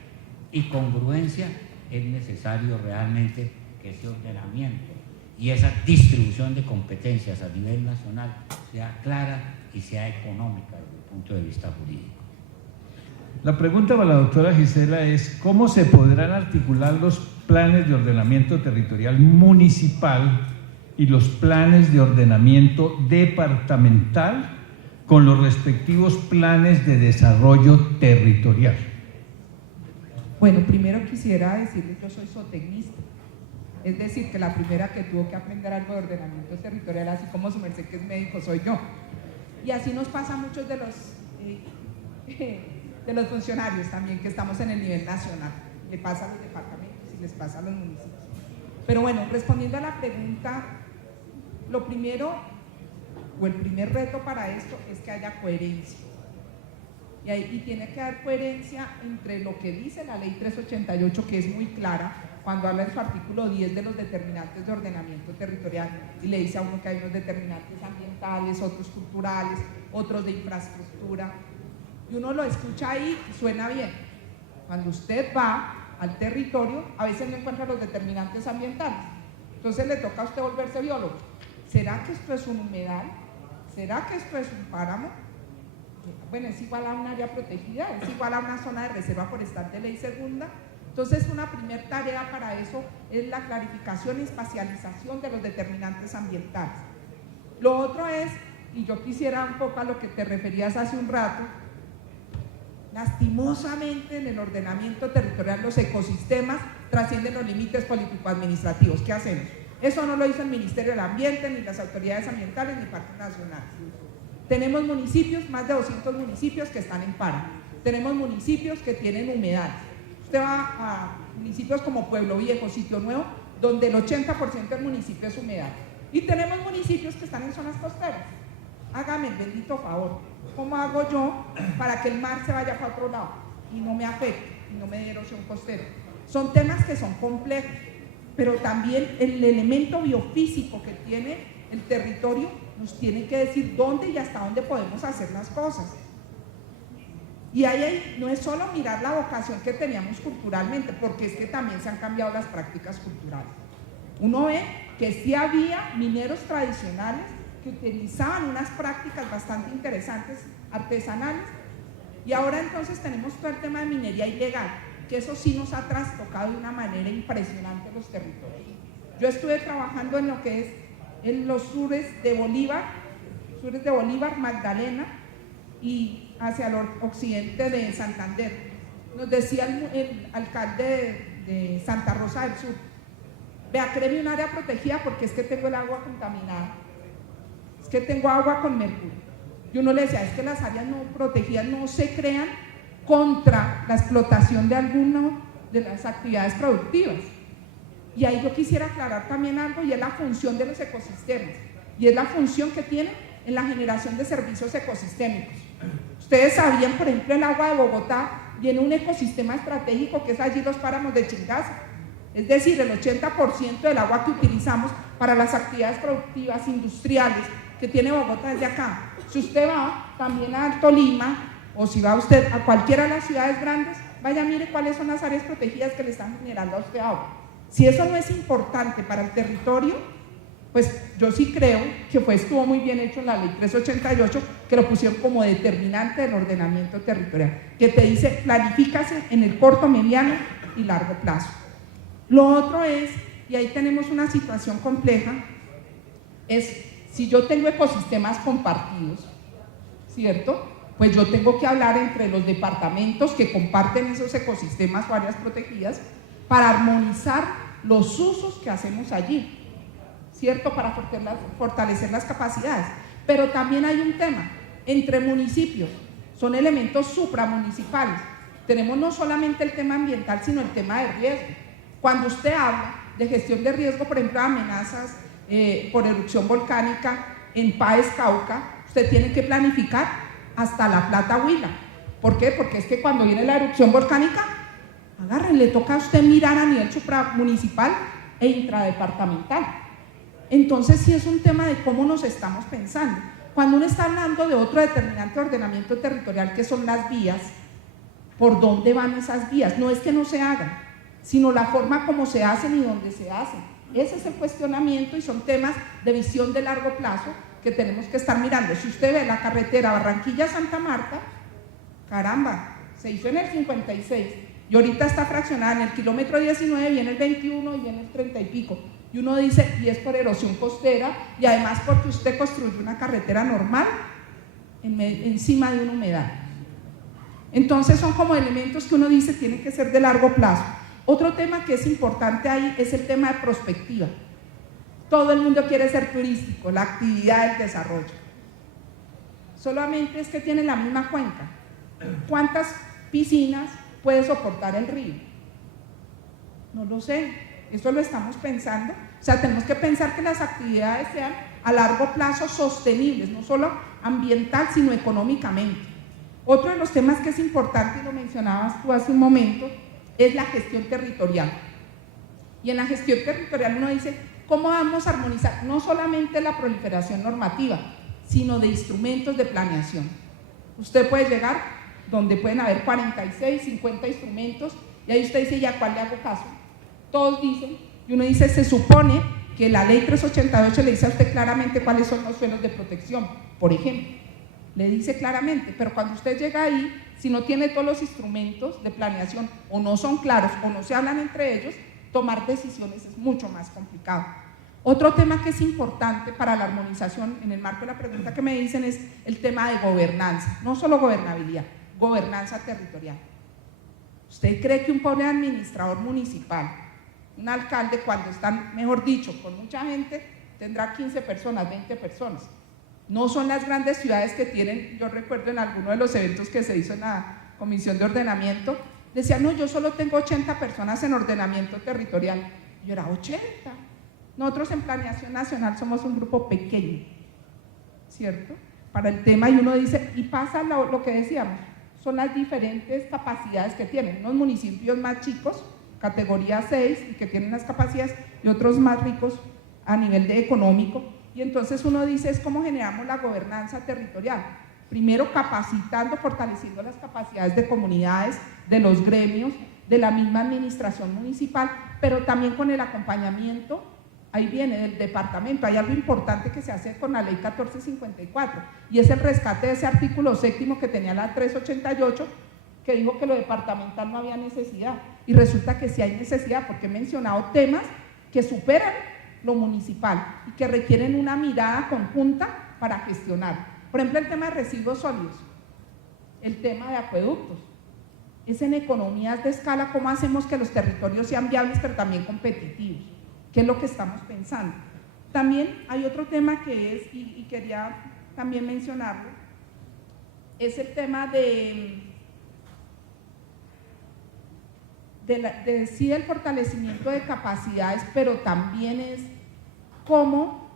y congruencia. Es necesario realmente que ese ordenamiento y esa distribución de competencias a nivel nacional sea clara y sea económica desde el punto de vista jurídico. La pregunta para la doctora Gisela es: ¿cómo se podrán articular los planes de ordenamiento territorial municipal y los planes de ordenamiento departamental con los respectivos planes de desarrollo territorial? Bueno, primero quisiera decirles, yo soy zootecnista, es decir, que la primera que tuvo que aprender algo de ordenamiento territorial, así como su merced que es médico, soy yo. Y así nos pasa a muchos de los funcionarios también que estamos en el nivel nacional. Le pasa a los departamentos y les pasa a los municipios. Pero bueno, respondiendo a la pregunta, lo primero, o el primer reto para esto es que haya coherencia. Y tiene que haber coherencia entre lo que dice la ley 388, que es muy clara, cuando habla en su artículo 10 de los determinantes de ordenamiento territorial, y le dice a uno que hay unos determinantes ambientales, otros culturales, otros de infraestructura, y uno lo escucha ahí y suena bien. Cuando usted va al territorio, a veces no encuentra los determinantes ambientales, entonces le toca a usted volverse biólogo. ¿Será que esto es un humedal? ¿Será que esto es un páramo? Bueno, es igual a un área protegida, es igual a una zona de reserva forestal de ley segunda. Entonces, una primera tarea para eso es la clarificación y espacialización de los determinantes ambientales. Lo otro es, y yo quisiera un poco a lo que te referías hace un rato, Lastimosamente, en el ordenamiento territorial los ecosistemas trascienden los límites político-administrativos. ¿Qué hacemos? Eso no lo hizo el Ministerio del Ambiente, ni las autoridades ambientales, ni Parques Nacionales. Tenemos municipios, más de 200 municipios que están en paro. Tenemos municipios que tienen humedales. Usted va a municipios como Pueblo Viejo, Sitio Nuevo, donde el 80% del municipio es humedal. Y tenemos municipios que están en zonas costeras. Hágame el bendito favor. ¿Cómo hago yo para que el mar se vaya para otro lado y no me afecte y no me dé erosión costera? Son temas que son complejos, pero también el elemento biofísico que tiene el territorio nos tiene que decir dónde y hasta dónde podemos hacer las cosas. Y ahí no es solo mirar la vocación que teníamos culturalmente, porque es que también se han cambiado las prácticas culturales. Uno ve que sí había mineros tradicionales que utilizaban unas prácticas bastante interesantes, artesanales, y ahora entonces tenemos todo el tema de minería ilegal, que eso sí nos ha trastocado de una manera impresionante los territorios. Yo estuve trabajando en lo que es en los sures de Bolívar, Magdalena, y hacia el occidente de Santander. Nos decía el alcalde de Santa Rosa del Sur: vea, créeme un área protegida porque es que tengo el agua contaminada, es que tengo agua con mercurio. Y uno le decía, es que las áreas no protegidas no se crean contra la explotación de alguna de las actividades productivas. Y ahí yo quisiera aclarar también algo, y es la función de los ecosistemas, y es la función que tienen en la generación de servicios ecosistémicos. Ustedes sabían, por ejemplo, el agua de Bogotá tiene un ecosistema estratégico que es allí los páramos de Chingaza. Es decir, el 80% del agua que utilizamos para las actividades productivas, industriales, que tiene Bogotá desde acá. Si usted va también a Alto Lima, o si va usted a cualquiera de las ciudades grandes, vaya, mire cuáles son las áreas protegidas que le están generando a usted agua. Si eso no es importante para el territorio, pues yo sí creo que estuvo muy bien hecho en la ley 388, que lo pusieron como determinante del ordenamiento territorial, que te dice planifícase en el corto, mediano y largo plazo. Lo otro es, y ahí tenemos una situación compleja, es si yo tengo ecosistemas compartidos, ¿cierto? Pues yo tengo que hablar entre los departamentos que comparten esos ecosistemas o áreas protegidas para armonizar los usos que hacemos allí, ¿cierto? Para fortalecer las capacidades. Pero también hay un tema, entre municipios, son elementos supramunicipales. Tenemos no solamente el tema ambiental, sino el tema de riesgo. Cuando usted habla de gestión de riesgo, por ejemplo, de amenazas por erupción volcánica en Páez, Cauca, usted tiene que planificar hasta La Plata, Huila. ¿Por qué? Porque es que cuando viene la erupción volcánica, le toca a usted mirar a nivel supramunicipal e intradepartamental. Entonces sí es un tema de cómo nos estamos pensando. Cuando uno está hablando de otro determinante de ordenamiento territorial, que son las vías, ¿por dónde van esas vías? No es que no se hagan, sino la forma como se hacen y dónde se hacen. Ese es el cuestionamiento, y son temas de visión de largo plazo que tenemos que estar mirando. Si usted ve la carretera Barranquilla-Santa Marta, caramba, se hizo en el 56 y ahorita está fraccionada. En el kilómetro 19 viene el 21 y viene el 30 y pico. Y uno dice, y es por erosión costera, y además porque usted construye una carretera normal encima de una humedad. Entonces son como elementos que uno dice tienen que ser de largo plazo. Otro tema que es importante ahí es el tema de prospectiva. Todo el mundo quiere ser turístico, la actividad del desarrollo. Solamente es que tiene la misma cuenca. ¿Cuántas piscinas puede soportar el río? No lo sé, eso lo estamos pensando. O sea, tenemos que pensar que las actividades sean a largo plazo sostenibles, no solo ambiental, sino económicamente. Otro de los temas que es importante, y lo mencionabas tú hace un momento, es la gestión territorial. Y en la gestión territorial uno dice, ¿cómo vamos a armonizar no solamente la proliferación normativa, sino de instrumentos de planeación? Usted puede llegar donde pueden haber 46, 50 instrumentos, y ahí usted dice, ¿ya cuál le hago caso? Todos dicen, y uno dice, se supone que la ley 388 le dice a usted claramente cuáles son los suelos de protección, por ejemplo, le dice claramente, pero cuando usted llega ahí, si no tiene todos los instrumentos de planeación, o no son claros, o no se hablan entre ellos, tomar decisiones es mucho más complicado. Otro tema que es importante para la armonización, en el marco de la pregunta que me dicen, es el tema de gobernanza, no solo gobernabilidad, gobernanza territorial. ¿Usted cree que un pobre administrador municipal, un alcalde, cuando están, mejor dicho, con mucha gente, tendrá 15 personas, 20 personas? No son las grandes ciudades que tienen. Yo recuerdo en alguno de los eventos que se hizo en la Comisión de Ordenamiento, decían, no, yo solo tengo 80 personas en ordenamiento territorial. Yo era 80. Nosotros en Planeación Nacional somos un grupo pequeño, ¿cierto? Para el tema, y uno dice, y pasa lo que decíamos, son las diferentes capacidades que tienen, unos municipios más chicos, categoría 6, y que tienen las capacidades, y otros más ricos a nivel de económico, y entonces uno dice, es cómo generamos la gobernanza territorial. Primero capacitando, fortaleciendo las capacidades de comunidades, de los gremios, de la misma administración municipal, pero también con el acompañamiento, ahí viene, del departamento. Hay algo importante que se hace con la ley 1454, y es el rescate de ese artículo 7º que tenía la 388, que dijo que lo departamental no había necesidad, y resulta que sí hay necesidad, porque he mencionado temas que superan lo municipal y que requieren una mirada conjunta para gestionar. Por ejemplo, el tema de residuos sólidos, el tema de acueductos, es en economías de escala cómo hacemos que los territorios sean viables pero también competitivos, que es lo que estamos pensando. También hay otro tema que es, y quería también mencionarlo, es el tema de sí, el fortalecimiento de capacidades, pero también es cómo,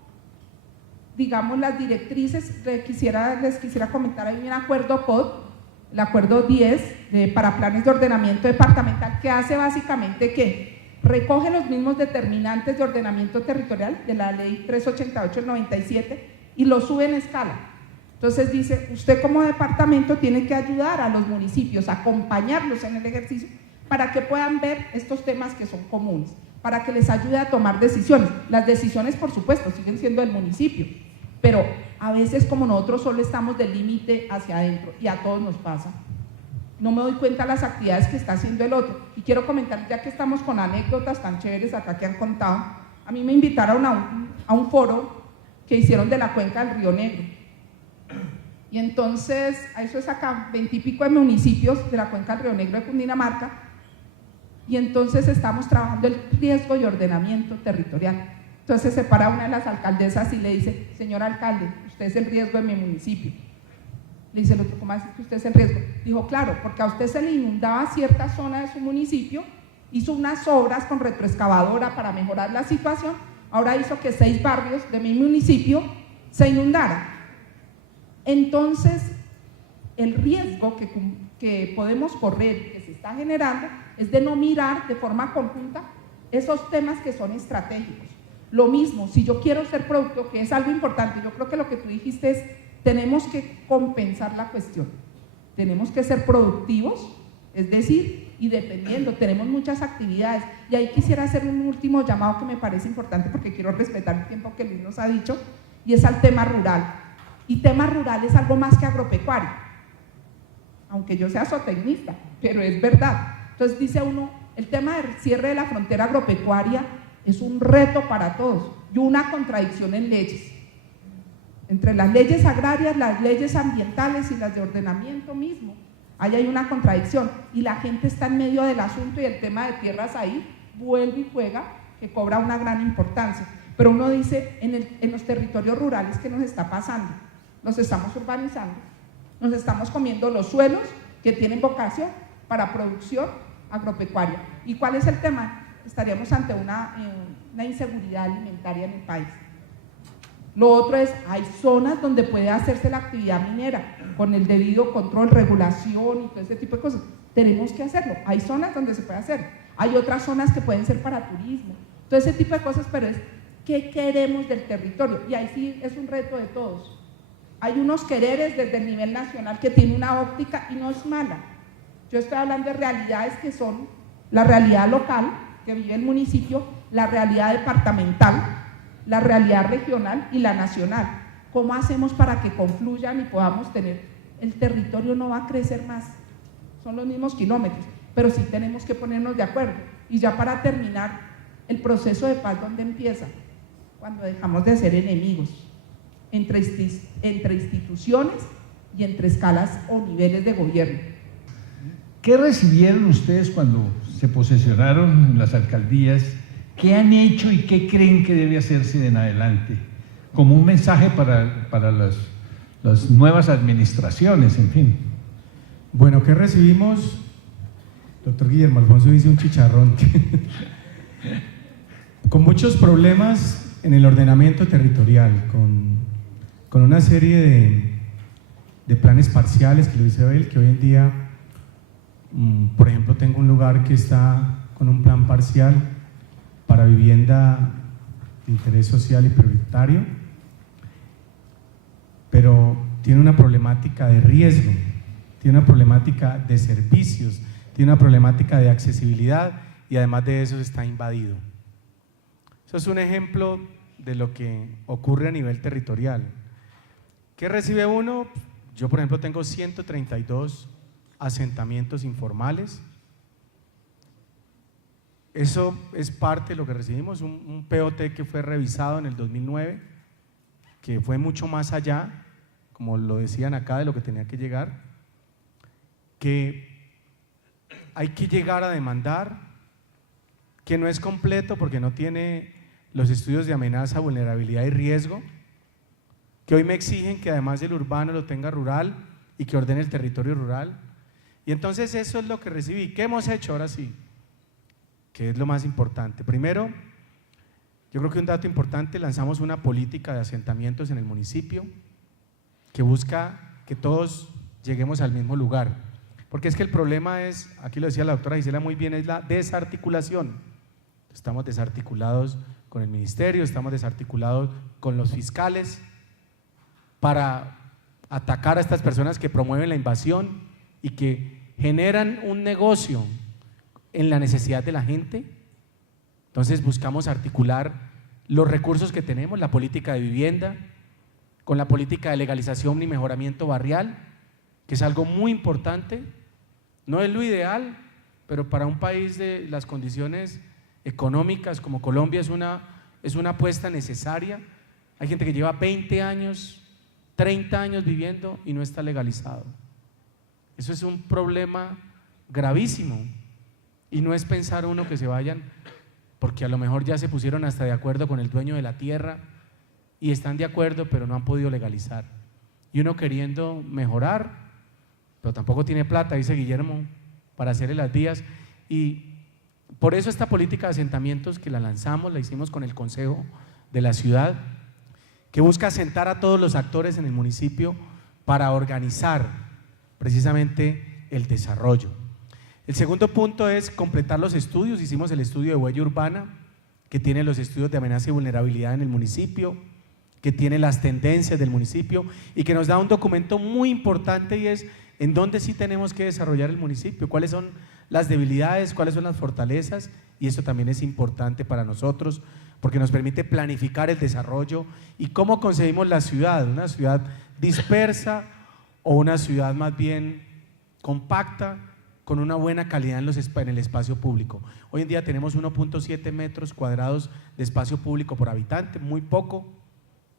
digamos, las directrices. Les quisiera comentar, hay un acuerdo COD, el acuerdo 10 para planes de ordenamiento departamental, que hace básicamente que recoge los mismos determinantes de ordenamiento territorial de la ley 388 del 97 y lo sube en escala. Entonces dice, usted como departamento tiene que ayudar a los municipios, acompañarlos en el ejercicio para que puedan ver estos temas que son comunes, para que les ayude a tomar decisiones. Las decisiones, por supuesto, siguen siendo del municipio, pero a veces como nosotros solo estamos del límite hacia adentro, y a todos nos pasa, no me doy cuenta de las actividades que está haciendo el otro. Y quiero comentar, ya que estamos con anécdotas tan chéveres acá que han contado, a mí me invitaron a un foro que hicieron de la cuenca del Río Negro, y entonces, eso es acá, 20 y pico de municipios de la cuenca del Río Negro de Cundinamarca, y entonces estamos trabajando el riesgo y ordenamiento territorial. Entonces se para una de las alcaldesas y le dice, señor alcalde, usted es el riesgo de mi municipio. Le dice el otro, ¿cómo así que usted es el riesgo? Dijo, claro, porque a usted se le inundaba cierta zona de su municipio, hizo unas obras con retroexcavadora para mejorar la situación, ahora hizo que 6 barrios de mi municipio se inundaran. Entonces, el riesgo que podemos correr, que se está generando, es de no mirar de forma conjunta esos temas que son estratégicos. Lo mismo, si yo quiero ser producto, que es algo importante, yo creo que lo que tú dijiste es, tenemos que compensar la cuestión, tenemos que ser productivos, es decir, y dependiendo, tenemos muchas actividades, y ahí quisiera hacer un último llamado que me parece importante porque quiero respetar el tiempo que Luis nos ha dicho, y es al tema rural. Y tema rural es algo más que agropecuario, aunque yo sea zootecnista, pero es verdad. Entonces dice uno, el tema del cierre de la frontera agropecuaria es un reto para todos y una contradicción en leyes, entre las leyes agrarias, las leyes ambientales y las de ordenamiento mismo. Ahí hay una contradicción y la gente está en medio del asunto, y el tema de tierras ahí vuelve y juega, que cobra una gran importancia. Pero uno dice, en los territorios rurales, ¿qué nos está pasando? Nos estamos urbanizando, nos estamos comiendo los suelos que tienen vocación para producción agropecuaria. ¿Y cuál es el tema? Estaríamos ante una inseguridad alimentaria en el país. Lo otro es, hay zonas donde puede hacerse la actividad minera con el debido control, regulación y todo ese tipo de cosas. Tenemos que hacerlo. Hay zonas donde se puede hacer. Hay otras zonas que pueden ser para turismo. Todo ese tipo de cosas, pero es qué queremos del territorio. Y ahí sí es un reto de todos. Hay unos quereres desde el nivel nacional que tiene una óptica y no es mala. Yo estoy hablando de realidades que son la realidad local que vive el municipio, la realidad departamental, la realidad regional y la nacional. ¿Cómo hacemos para que confluyan y podamos tener? El territorio no va a crecer más, son los mismos kilómetros, pero sí tenemos que ponernos de acuerdo. Y ya para terminar, el proceso de paz, ¿dónde empieza? Cuando dejamos de ser enemigos entre instituciones y entre escalas o niveles de gobierno. ¿Qué recibieron ustedes cuando se posesionaron en las alcaldías? ¿Qué han hecho y qué creen que debe hacerse en adelante? Como un mensaje para las nuevas administraciones, en fin. Bueno, ¿qué recibimos? Doctor Guillermo Alfonso dice un chicharrón. Con muchos problemas en el ordenamiento territorial, con una serie de planes parciales que lo dice Abel, que hoy en día, por ejemplo, tengo un lugar que está con un plan parcial para vivienda de interés social y prioritario, pero tiene una problemática de riesgo, tiene una problemática de servicios, tiene una problemática de accesibilidad y además de eso está invadido. Eso es un ejemplo de lo que ocurre a nivel territorial. ¿Qué recibe uno? Yo, por ejemplo, tengo 132 asentamientos informales. Eso es parte de lo que recibimos, un POT que fue revisado en el 2009, que fue mucho más allá, como lo decían acá, de lo que tenía que llegar, que hay que llegar a demandar, que no es completo porque no tiene los estudios de amenaza, vulnerabilidad y riesgo, que hoy me exigen que además del urbano lo tenga rural y que ordene el territorio rural. Y entonces eso es lo que recibí. ¿Qué hemos hecho ahora sí? Que es lo más importante. Primero, yo creo que un dato importante, lanzamos una política de asentamientos en el municipio que busca que todos lleguemos al mismo lugar. Porque es que el problema es, aquí lo decía la doctora Gisela muy bien, es la desarticulación. Estamos desarticulados con el ministerio, estamos desarticulados con los fiscales para atacar a estas personas que promueven la invasión y que generan un negocio en la necesidad de la gente. Entonces buscamos articular los recursos que tenemos, la política de vivienda, con la política de legalización y mejoramiento barrial, que es algo muy importante. No es lo ideal, pero para un país de las condiciones económicas como Colombia es una apuesta necesaria. Hay gente que lleva 20 años, 30 años viviendo y no está legalizado. Eso es un problema gravísimo y no es pensar uno que se vayan porque a lo mejor ya se pusieron hasta de acuerdo con el dueño de la tierra y están de acuerdo pero no han podido legalizar y uno queriendo mejorar pero tampoco tiene plata, dice Guillermo, para hacerle las vías. Y por eso esta política de asentamientos que la lanzamos, la hicimos con el Consejo de la Ciudad, que busca asentar a todos los actores en el municipio para organizar precisamente el desarrollo. El segundo punto es completar los estudios. Hicimos el estudio de huella urbana, que tiene los estudios de amenaza y vulnerabilidad en el municipio, que tiene las tendencias del municipio y que nos da un documento muy importante y es en dónde sí tenemos que desarrollar el municipio, cuáles son las debilidades, cuáles son las fortalezas, y eso también es importante para nosotros porque nos permite planificar el desarrollo y cómo concebimos la ciudad, una ciudad dispersa o una ciudad más bien compacta con una buena calidad en el espacio público. Hoy en día tenemos 1.7 metros cuadrados de espacio público por habitante, muy poco.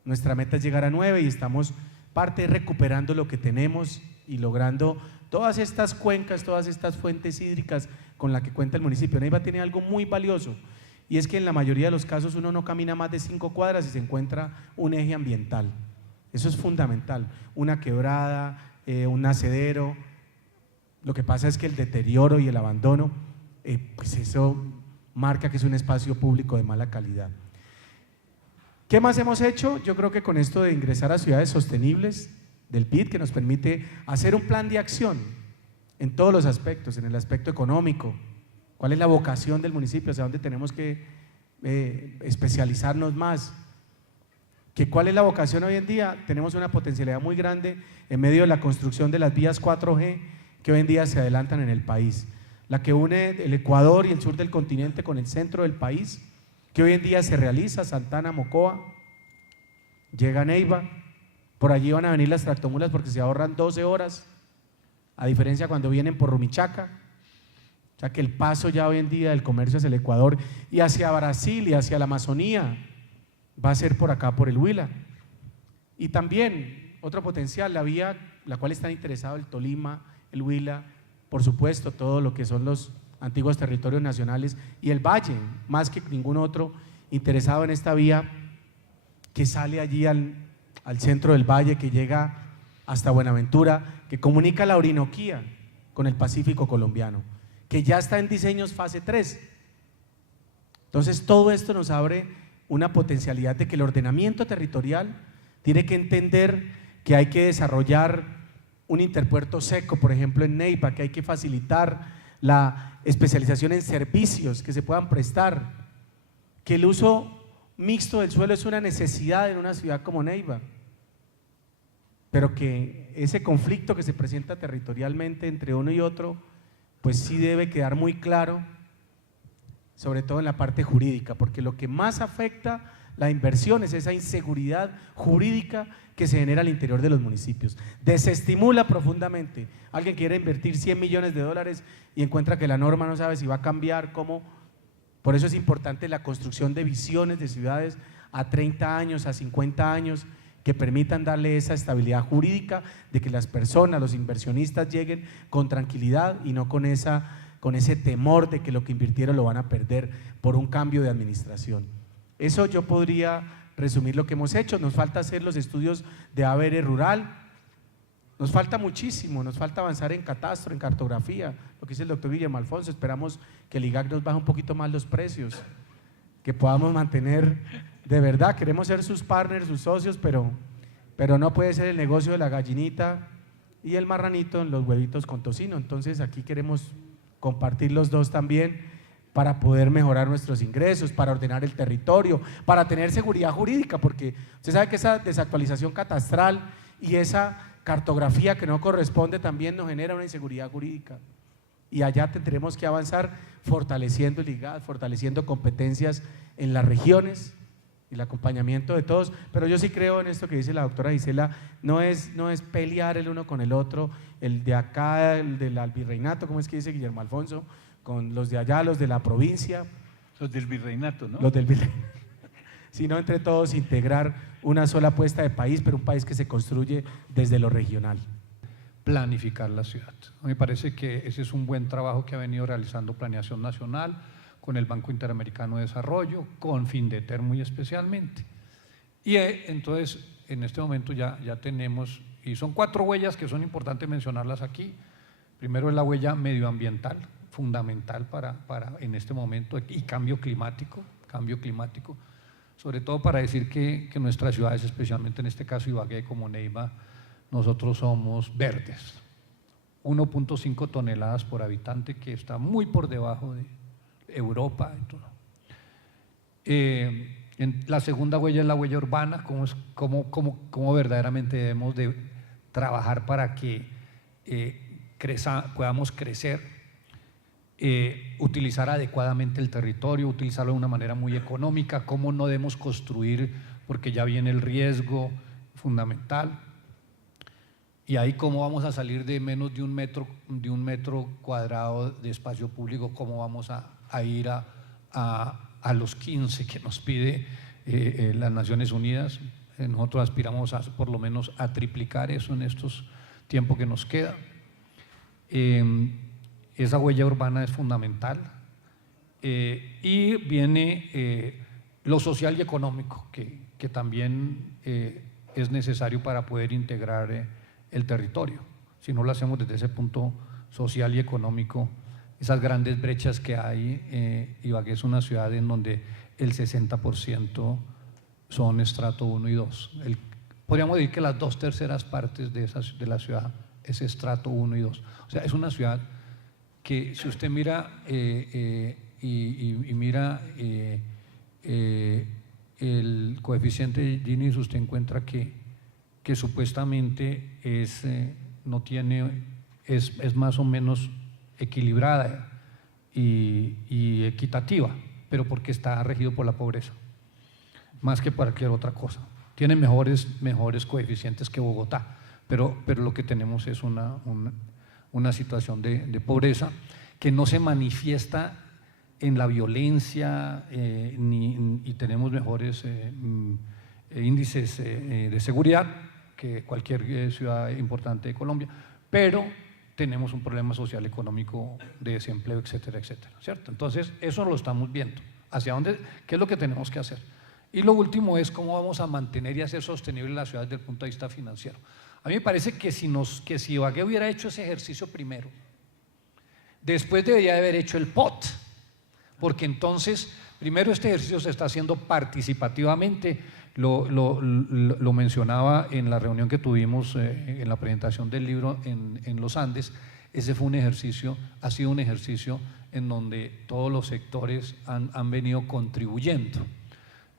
Nuestra meta es llegar a 9 y estamos parte recuperando lo que tenemos y logrando todas estas cuencas, todas estas fuentes hídricas con las que cuenta el municipio. Neiva tiene algo muy valioso y es que en la mayoría de los casos uno no camina más de 5 cuadras y se encuentra un eje ambiental. Eso es fundamental, una quebrada, un nacedero. Lo que pasa es que el deterioro y el abandono, pues eso marca que es un espacio público de mala calidad. ¿Qué más hemos hecho? Yo creo que con esto de ingresar a ciudades sostenibles del PID, que nos permite hacer un plan de acción en todos los aspectos, en el aspecto económico, cuál es la vocación del municipio, hacia dónde tenemos que especializarnos más, que cuál es la vocación hoy en día. Tenemos una potencialidad muy grande en medio de la construcción de las vías 4G que hoy en día se adelantan en el país, la que une el Ecuador y el sur del continente con el centro del país, que hoy en día se realiza, Santana, Mocoa, llega a Neiva. Por allí van a venir las tractomulas porque se ahorran 12 horas, a diferencia cuando vienen por Rumichaca. O sea que el paso ya hoy en día del comercio hacia el Ecuador y hacia Brasil y hacia la Amazonía va a ser por acá, por el Huila. Y también otro potencial, la vía la cual están interesados el Tolima, el Huila, por supuesto, todo lo que son los antiguos territorios nacionales y el Valle, más que ningún otro, interesado en esta vía que sale allí al centro del Valle, que llega hasta Buenaventura, que comunica la Orinoquía con el Pacífico colombiano, que ya está en diseños fase 3. Entonces todo esto nos abre una potencialidad de que el ordenamiento territorial tiene que entender que hay que desarrollar un interpuerto seco, por ejemplo en Neiva, que hay que facilitar la especialización en servicios que se puedan prestar, que el uso mixto del suelo es una necesidad en una ciudad como Neiva, pero que ese conflicto que se presenta territorialmente entre uno y otro, pues sí debe quedar muy claro, sobre todo en la parte jurídica, porque lo que más afecta la inversión es esa inseguridad jurídica que se genera al interior de los municipios. Desestimula profundamente. Alguien quiere invertir 100 millones de dólares y encuentra que la norma no sabe si va a cambiar, cómo. Por eso es importante la construcción de visiones de ciudades a 30 años, a 50 años, que permitan darle esa estabilidad jurídica de que las personas, los inversionistas lleguen con tranquilidad y no con ese temor de que lo que invirtieron lo van a perder por un cambio de administración. Eso yo podría resumir lo que hemos hecho. Nos falta hacer los estudios de ABR rural, nos falta muchísimo, nos falta avanzar en catastro, en cartografía, lo que dice el doctor Guillermo Alfonso. Esperamos que el IGAC nos baje un poquito más los precios, que podamos mantener, de verdad, queremos ser sus partners, sus socios, pero no puede ser el negocio de la gallinita y el marranito en los huevitos con tocino. Entonces aquí queremos compartir los dos también para poder mejorar nuestros ingresos, para ordenar el territorio, para tener seguridad jurídica, porque usted sabe que esa desactualización catastral y esa cartografía que no corresponde también nos genera una inseguridad jurídica. Y allá tendremos que avanzar fortaleciendo el IGAD, fortaleciendo competencias en las regiones y el acompañamiento de todos. Pero yo sí creo en esto que dice la doctora Gisela, no es pelear el uno con el otro, el de acá, el del virreinato, ¿cómo es que dice Guillermo Alfonso? Con los de allá, los de la provincia. Los del virreinato, ¿no? Los del virreinato. Sino entre todos integrar una sola apuesta de país, pero un país que se construye desde lo regional. Planificar la ciudad. Me parece que ese es un buen trabajo que ha venido realizando Planeación Nacional con el Banco Interamericano de Desarrollo, con Findeter muy especialmente. Y entonces, en este momento ya tenemos, y son 4 huellas que son importantes mencionarlas aquí. Primero es la huella medioambiental, fundamental para en este momento, y cambio climático, sobre todo para decir que nuestras ciudades, especialmente en este caso Ibagué como Neiva, nosotros somos verdes, 1.5 toneladas por habitante, que está muy por debajo de Europa y todo. La segunda huella es la huella urbana, cómo verdaderamente debemos de trabajar para que podamos crecer, utilizar adecuadamente el territorio, utilizarlo de una manera muy económica, cómo no debemos construir porque ya viene el riesgo fundamental. Y ahí cómo vamos a salir de menos de un metro cuadrado de espacio público, cómo vamos a ir a los 15 que nos pide las Naciones Unidas. Nosotros aspiramos por lo menos a triplicar eso en estos tiempos que nos queda. Esa huella urbana es fundamental. Y viene lo social y económico, que también es necesario para poder integrar el territorio. Si no lo hacemos desde ese punto social y económico, esas grandes brechas que hay, Ibagué es una ciudad en donde el 60% son estrato 1 y 2. Podríamos decir que las 2/3 partes de la ciudad es estrato 1 y 2. O sea, es una ciudad que si usted mira y mira el coeficiente de Gini, usted encuentra que supuestamente es más o menos equilibrada y equitativa, pero porque está regido por la pobreza, más que por cualquier otra cosa. Tiene mejores coeficientes que Bogotá, pero lo que tenemos es una situación de pobreza que no se manifiesta en la violencia y tenemos mejores índices de seguridad, que cualquier ciudad importante de Colombia, pero tenemos un problema social, económico, de desempleo, etcétera, etcétera, ¿cierto? Entonces, eso lo estamos viendo. ¿Hacia dónde? ¿Qué es lo que tenemos que hacer? Y lo último es cómo vamos a mantener y hacer sostenible la ciudad desde el punto de vista financiero. A mí me parece que si Ibagué hubiera hecho ese ejercicio primero, después debería haber hecho el POT, porque entonces, primero este ejercicio se está haciendo participativamente, lo mencionaba en la reunión que tuvimos en la presentación del libro en los Andes. Ese fue un ejercicio, ha sido un ejercicio en donde todos los sectores han venido contribuyendo,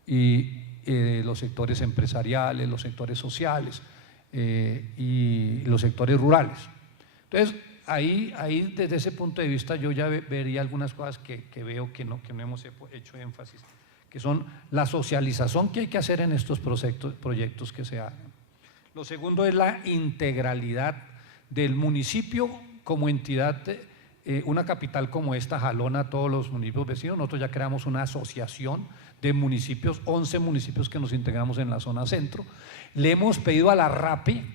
y los sectores empresariales, los sectores sociales y los sectores rurales. Entonces, ahí desde ese punto de vista yo ya vería algunas cosas que veo que no hemos hecho énfasis, que son la socialización que hay que hacer en estos proyectos que se hagan. Lo segundo es la integralidad del municipio como entidad. Una capital como esta jalona a todos los municipios vecinos. Nosotros ya creamos una asociación de municipios, 11 municipios que nos integramos en la zona centro. Le hemos pedido a la RAPE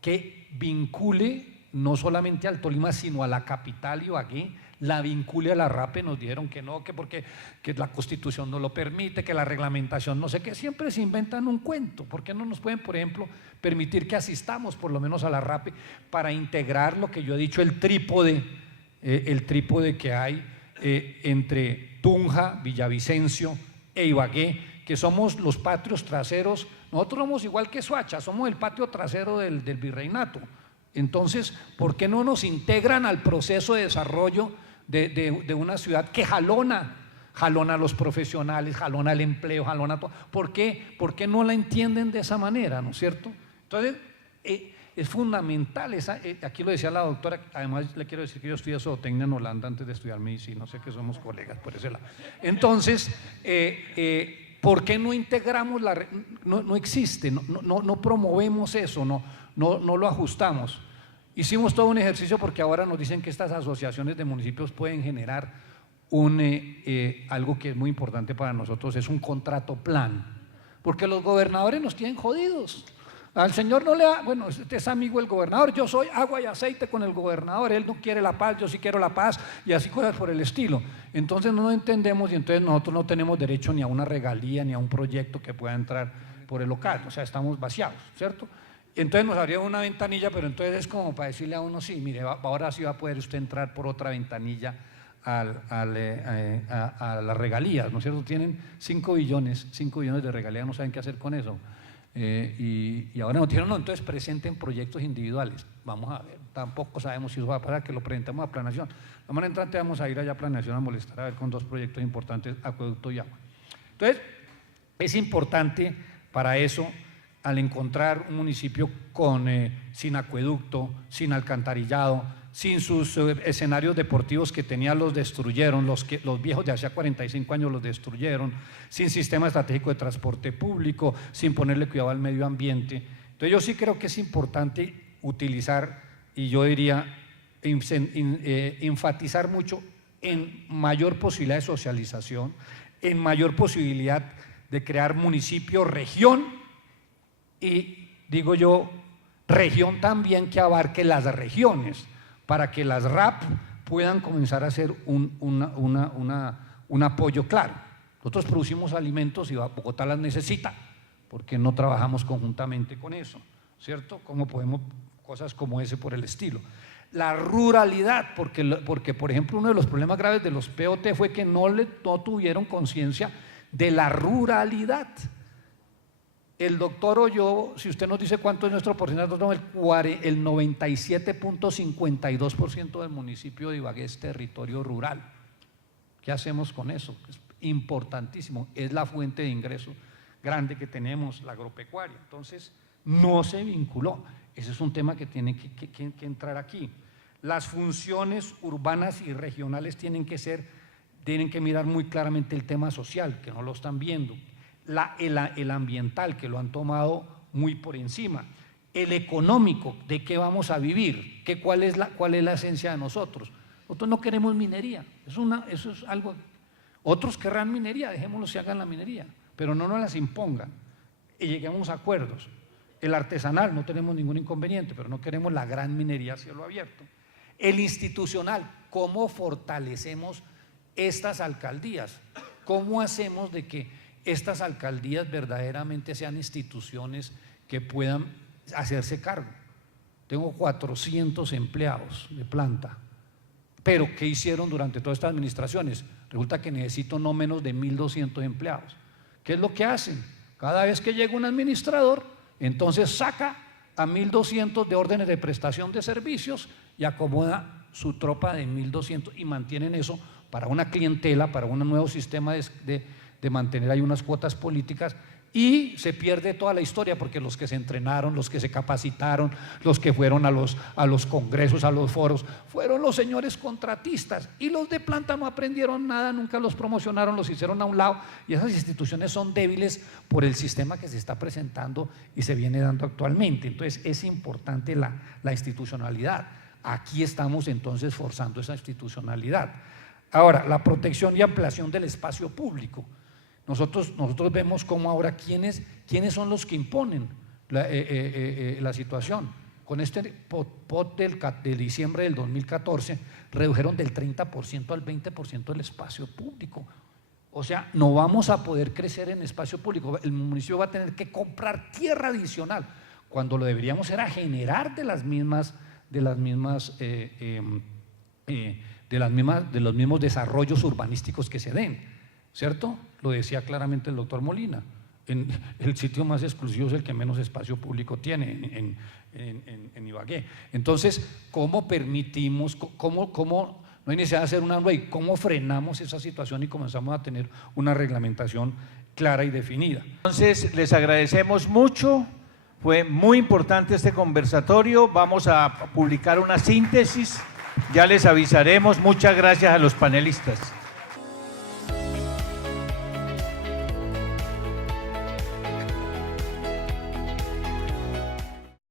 que vincule no solamente al Tolima, sino a la capital Ibagué, la vincule a la RAPE. Nos dijeron que no, que porque que la Constitución no lo permite, que la reglamentación no sé qué, siempre se inventan un cuento. ¿Por qué no nos pueden, por ejemplo, permitir que asistamos por lo menos a la RAPE para integrar lo que yo he dicho, el trípode que hay entre Tunja, Villavicencio e Ibagué, que somos los patios traseros? Nosotros somos igual que Soacha, somos el patio trasero del virreinato. Entonces, ¿por qué no nos integran al proceso de desarrollo de una ciudad que jalona a los profesionales, jalona el empleo, jalona todo? ¿Por qué no la entienden de esa manera, no es cierto? Entonces, es fundamental, aquí lo decía la doctora. Además le quiero decir que yo estudié zootecnia en Holanda antes de estudiar medicina, sé que somos colegas por ese lado. Entonces, ¿por qué no integramos no existe, no promovemos eso, no lo ajustamos? Hicimos todo un ejercicio porque ahora nos dicen que estas asociaciones de municipios pueden generar algo que es muy importante para nosotros, es un contrato plan, porque los gobernadores nos tienen jodidos. Al señor no le da, bueno, este es amigo del gobernador, yo soy agua y aceite con el gobernador, él no quiere la paz, yo sí quiero la paz, y así cosas por el estilo. Entonces no lo entendemos, y entonces nosotros no tenemos derecho ni a una regalía ni a un proyecto que pueda entrar por el local, o sea, estamos vaciados, ¿cierto? Entonces nos abrieron una ventanilla, pero entonces es como para decirle a uno, sí, mire, ahora sí va a poder usted entrar por otra ventanilla a las regalías, ¿no es cierto? Tienen 5 billones de regalías, no saben qué hacer con eso. Y ahora nos dijeron, no, entonces presenten proyectos individuales. Vamos a ver, tampoco sabemos si eso va a pasar, que lo presentemos a planeación. La semana entrante vamos a ir allá a planeación a molestar a ver con 2 proyectos importantes, acueducto y agua. Entonces, es importante para eso, al encontrar un municipio sin acueducto, sin alcantarillado, sin sus escenarios deportivos que tenía, los destruyeron, los viejos de hacía 45 años los destruyeron, sin sistema estratégico de transporte público, sin ponerle cuidado al medio ambiente. Entonces yo sí creo que es importante utilizar, y yo diría enfatizar mucho en mayor posibilidad de socialización, en mayor posibilidad de crear municipio, región, y digo yo, región también que abarque las regiones, para que las RAP puedan comenzar a hacer un apoyo claro. Nosotros producimos alimentos y Bogotá las necesita, porque no trabajamos conjuntamente con eso, ¿cierto? ¿Cómo podemos, cosas como ese por el estilo? La ruralidad, porque por ejemplo uno de los problemas graves de los POT fue que no tuvieron conciencia de la ruralidad. El doctor Olló, si usted nos dice cuánto es nuestro porcentaje, el 97.52% del municipio de Ibagué es territorio rural. ¿Qué hacemos con eso? Es importantísimo, es la fuente de ingreso grande que tenemos, la agropecuaria. Entonces, no se vinculó. Ese es un tema que tiene que entrar aquí. Las funciones urbanas y regionales tienen que mirar muy claramente el tema social, que no lo están viendo. El ambiental, que lo han tomado muy por encima, el económico, de qué vamos a vivir, cuál es la esencia de nosotros. Nosotros no queremos minería, eso es algo. Otros querrán minería, dejémoslos que hagan la minería, pero no nos las impongan y lleguemos a acuerdos. El artesanal, no tenemos ningún inconveniente, pero no queremos la gran minería a cielo abierto. El institucional, ¿cómo fortalecemos estas alcaldías? ¿Cómo hacemos de que estas alcaldías verdaderamente sean instituciones que puedan hacerse cargo? Tengo 400 empleados de planta, pero ¿qué hicieron durante todas estas administraciones? Resulta que necesito no menos de 1.200 empleados. ¿Qué es lo que hacen? Cada vez que llega un administrador, entonces saca a 1.200 de órdenes de prestación de servicios y acomoda su tropa de 1.200 y mantienen eso para una clientela, para un nuevo sistema de mantener ahí unas cuotas políticas, y se pierde toda la historia porque los que se entrenaron, los que se capacitaron, los que fueron a los congresos, a los foros, fueron los señores contratistas, y los de planta no aprendieron nada, nunca los promocionaron, los hicieron a un lado, y esas instituciones son débiles por el sistema que se está presentando y se viene dando actualmente. Entonces es importante la institucionalidad. Aquí estamos entonces forzando esa institucionalidad. Ahora, la protección y ampliación del espacio público. Nosotros vemos cómo ahora quiénes son los que imponen la situación. Con este POT de diciembre del 2014 redujeron del 30% al 20% el espacio público. O sea, no vamos a poder crecer en espacio público. El municipio va a tener que comprar tierra adicional, cuando lo deberíamos era generar de los mismos desarrollos urbanísticos que se den, ¿cierto? Lo decía claramente el doctor Molina, el sitio más exclusivo es el que menos espacio público tiene en Ibagué. Entonces, ¿cómo permitimos, cómo no hay necesidad de hacer una ley, cómo frenamos esa situación y comenzamos a tener una reglamentación clara y definida? Entonces, les agradecemos mucho, fue muy importante este conversatorio, vamos a publicar una síntesis, ya les avisaremos, muchas gracias a los panelistas.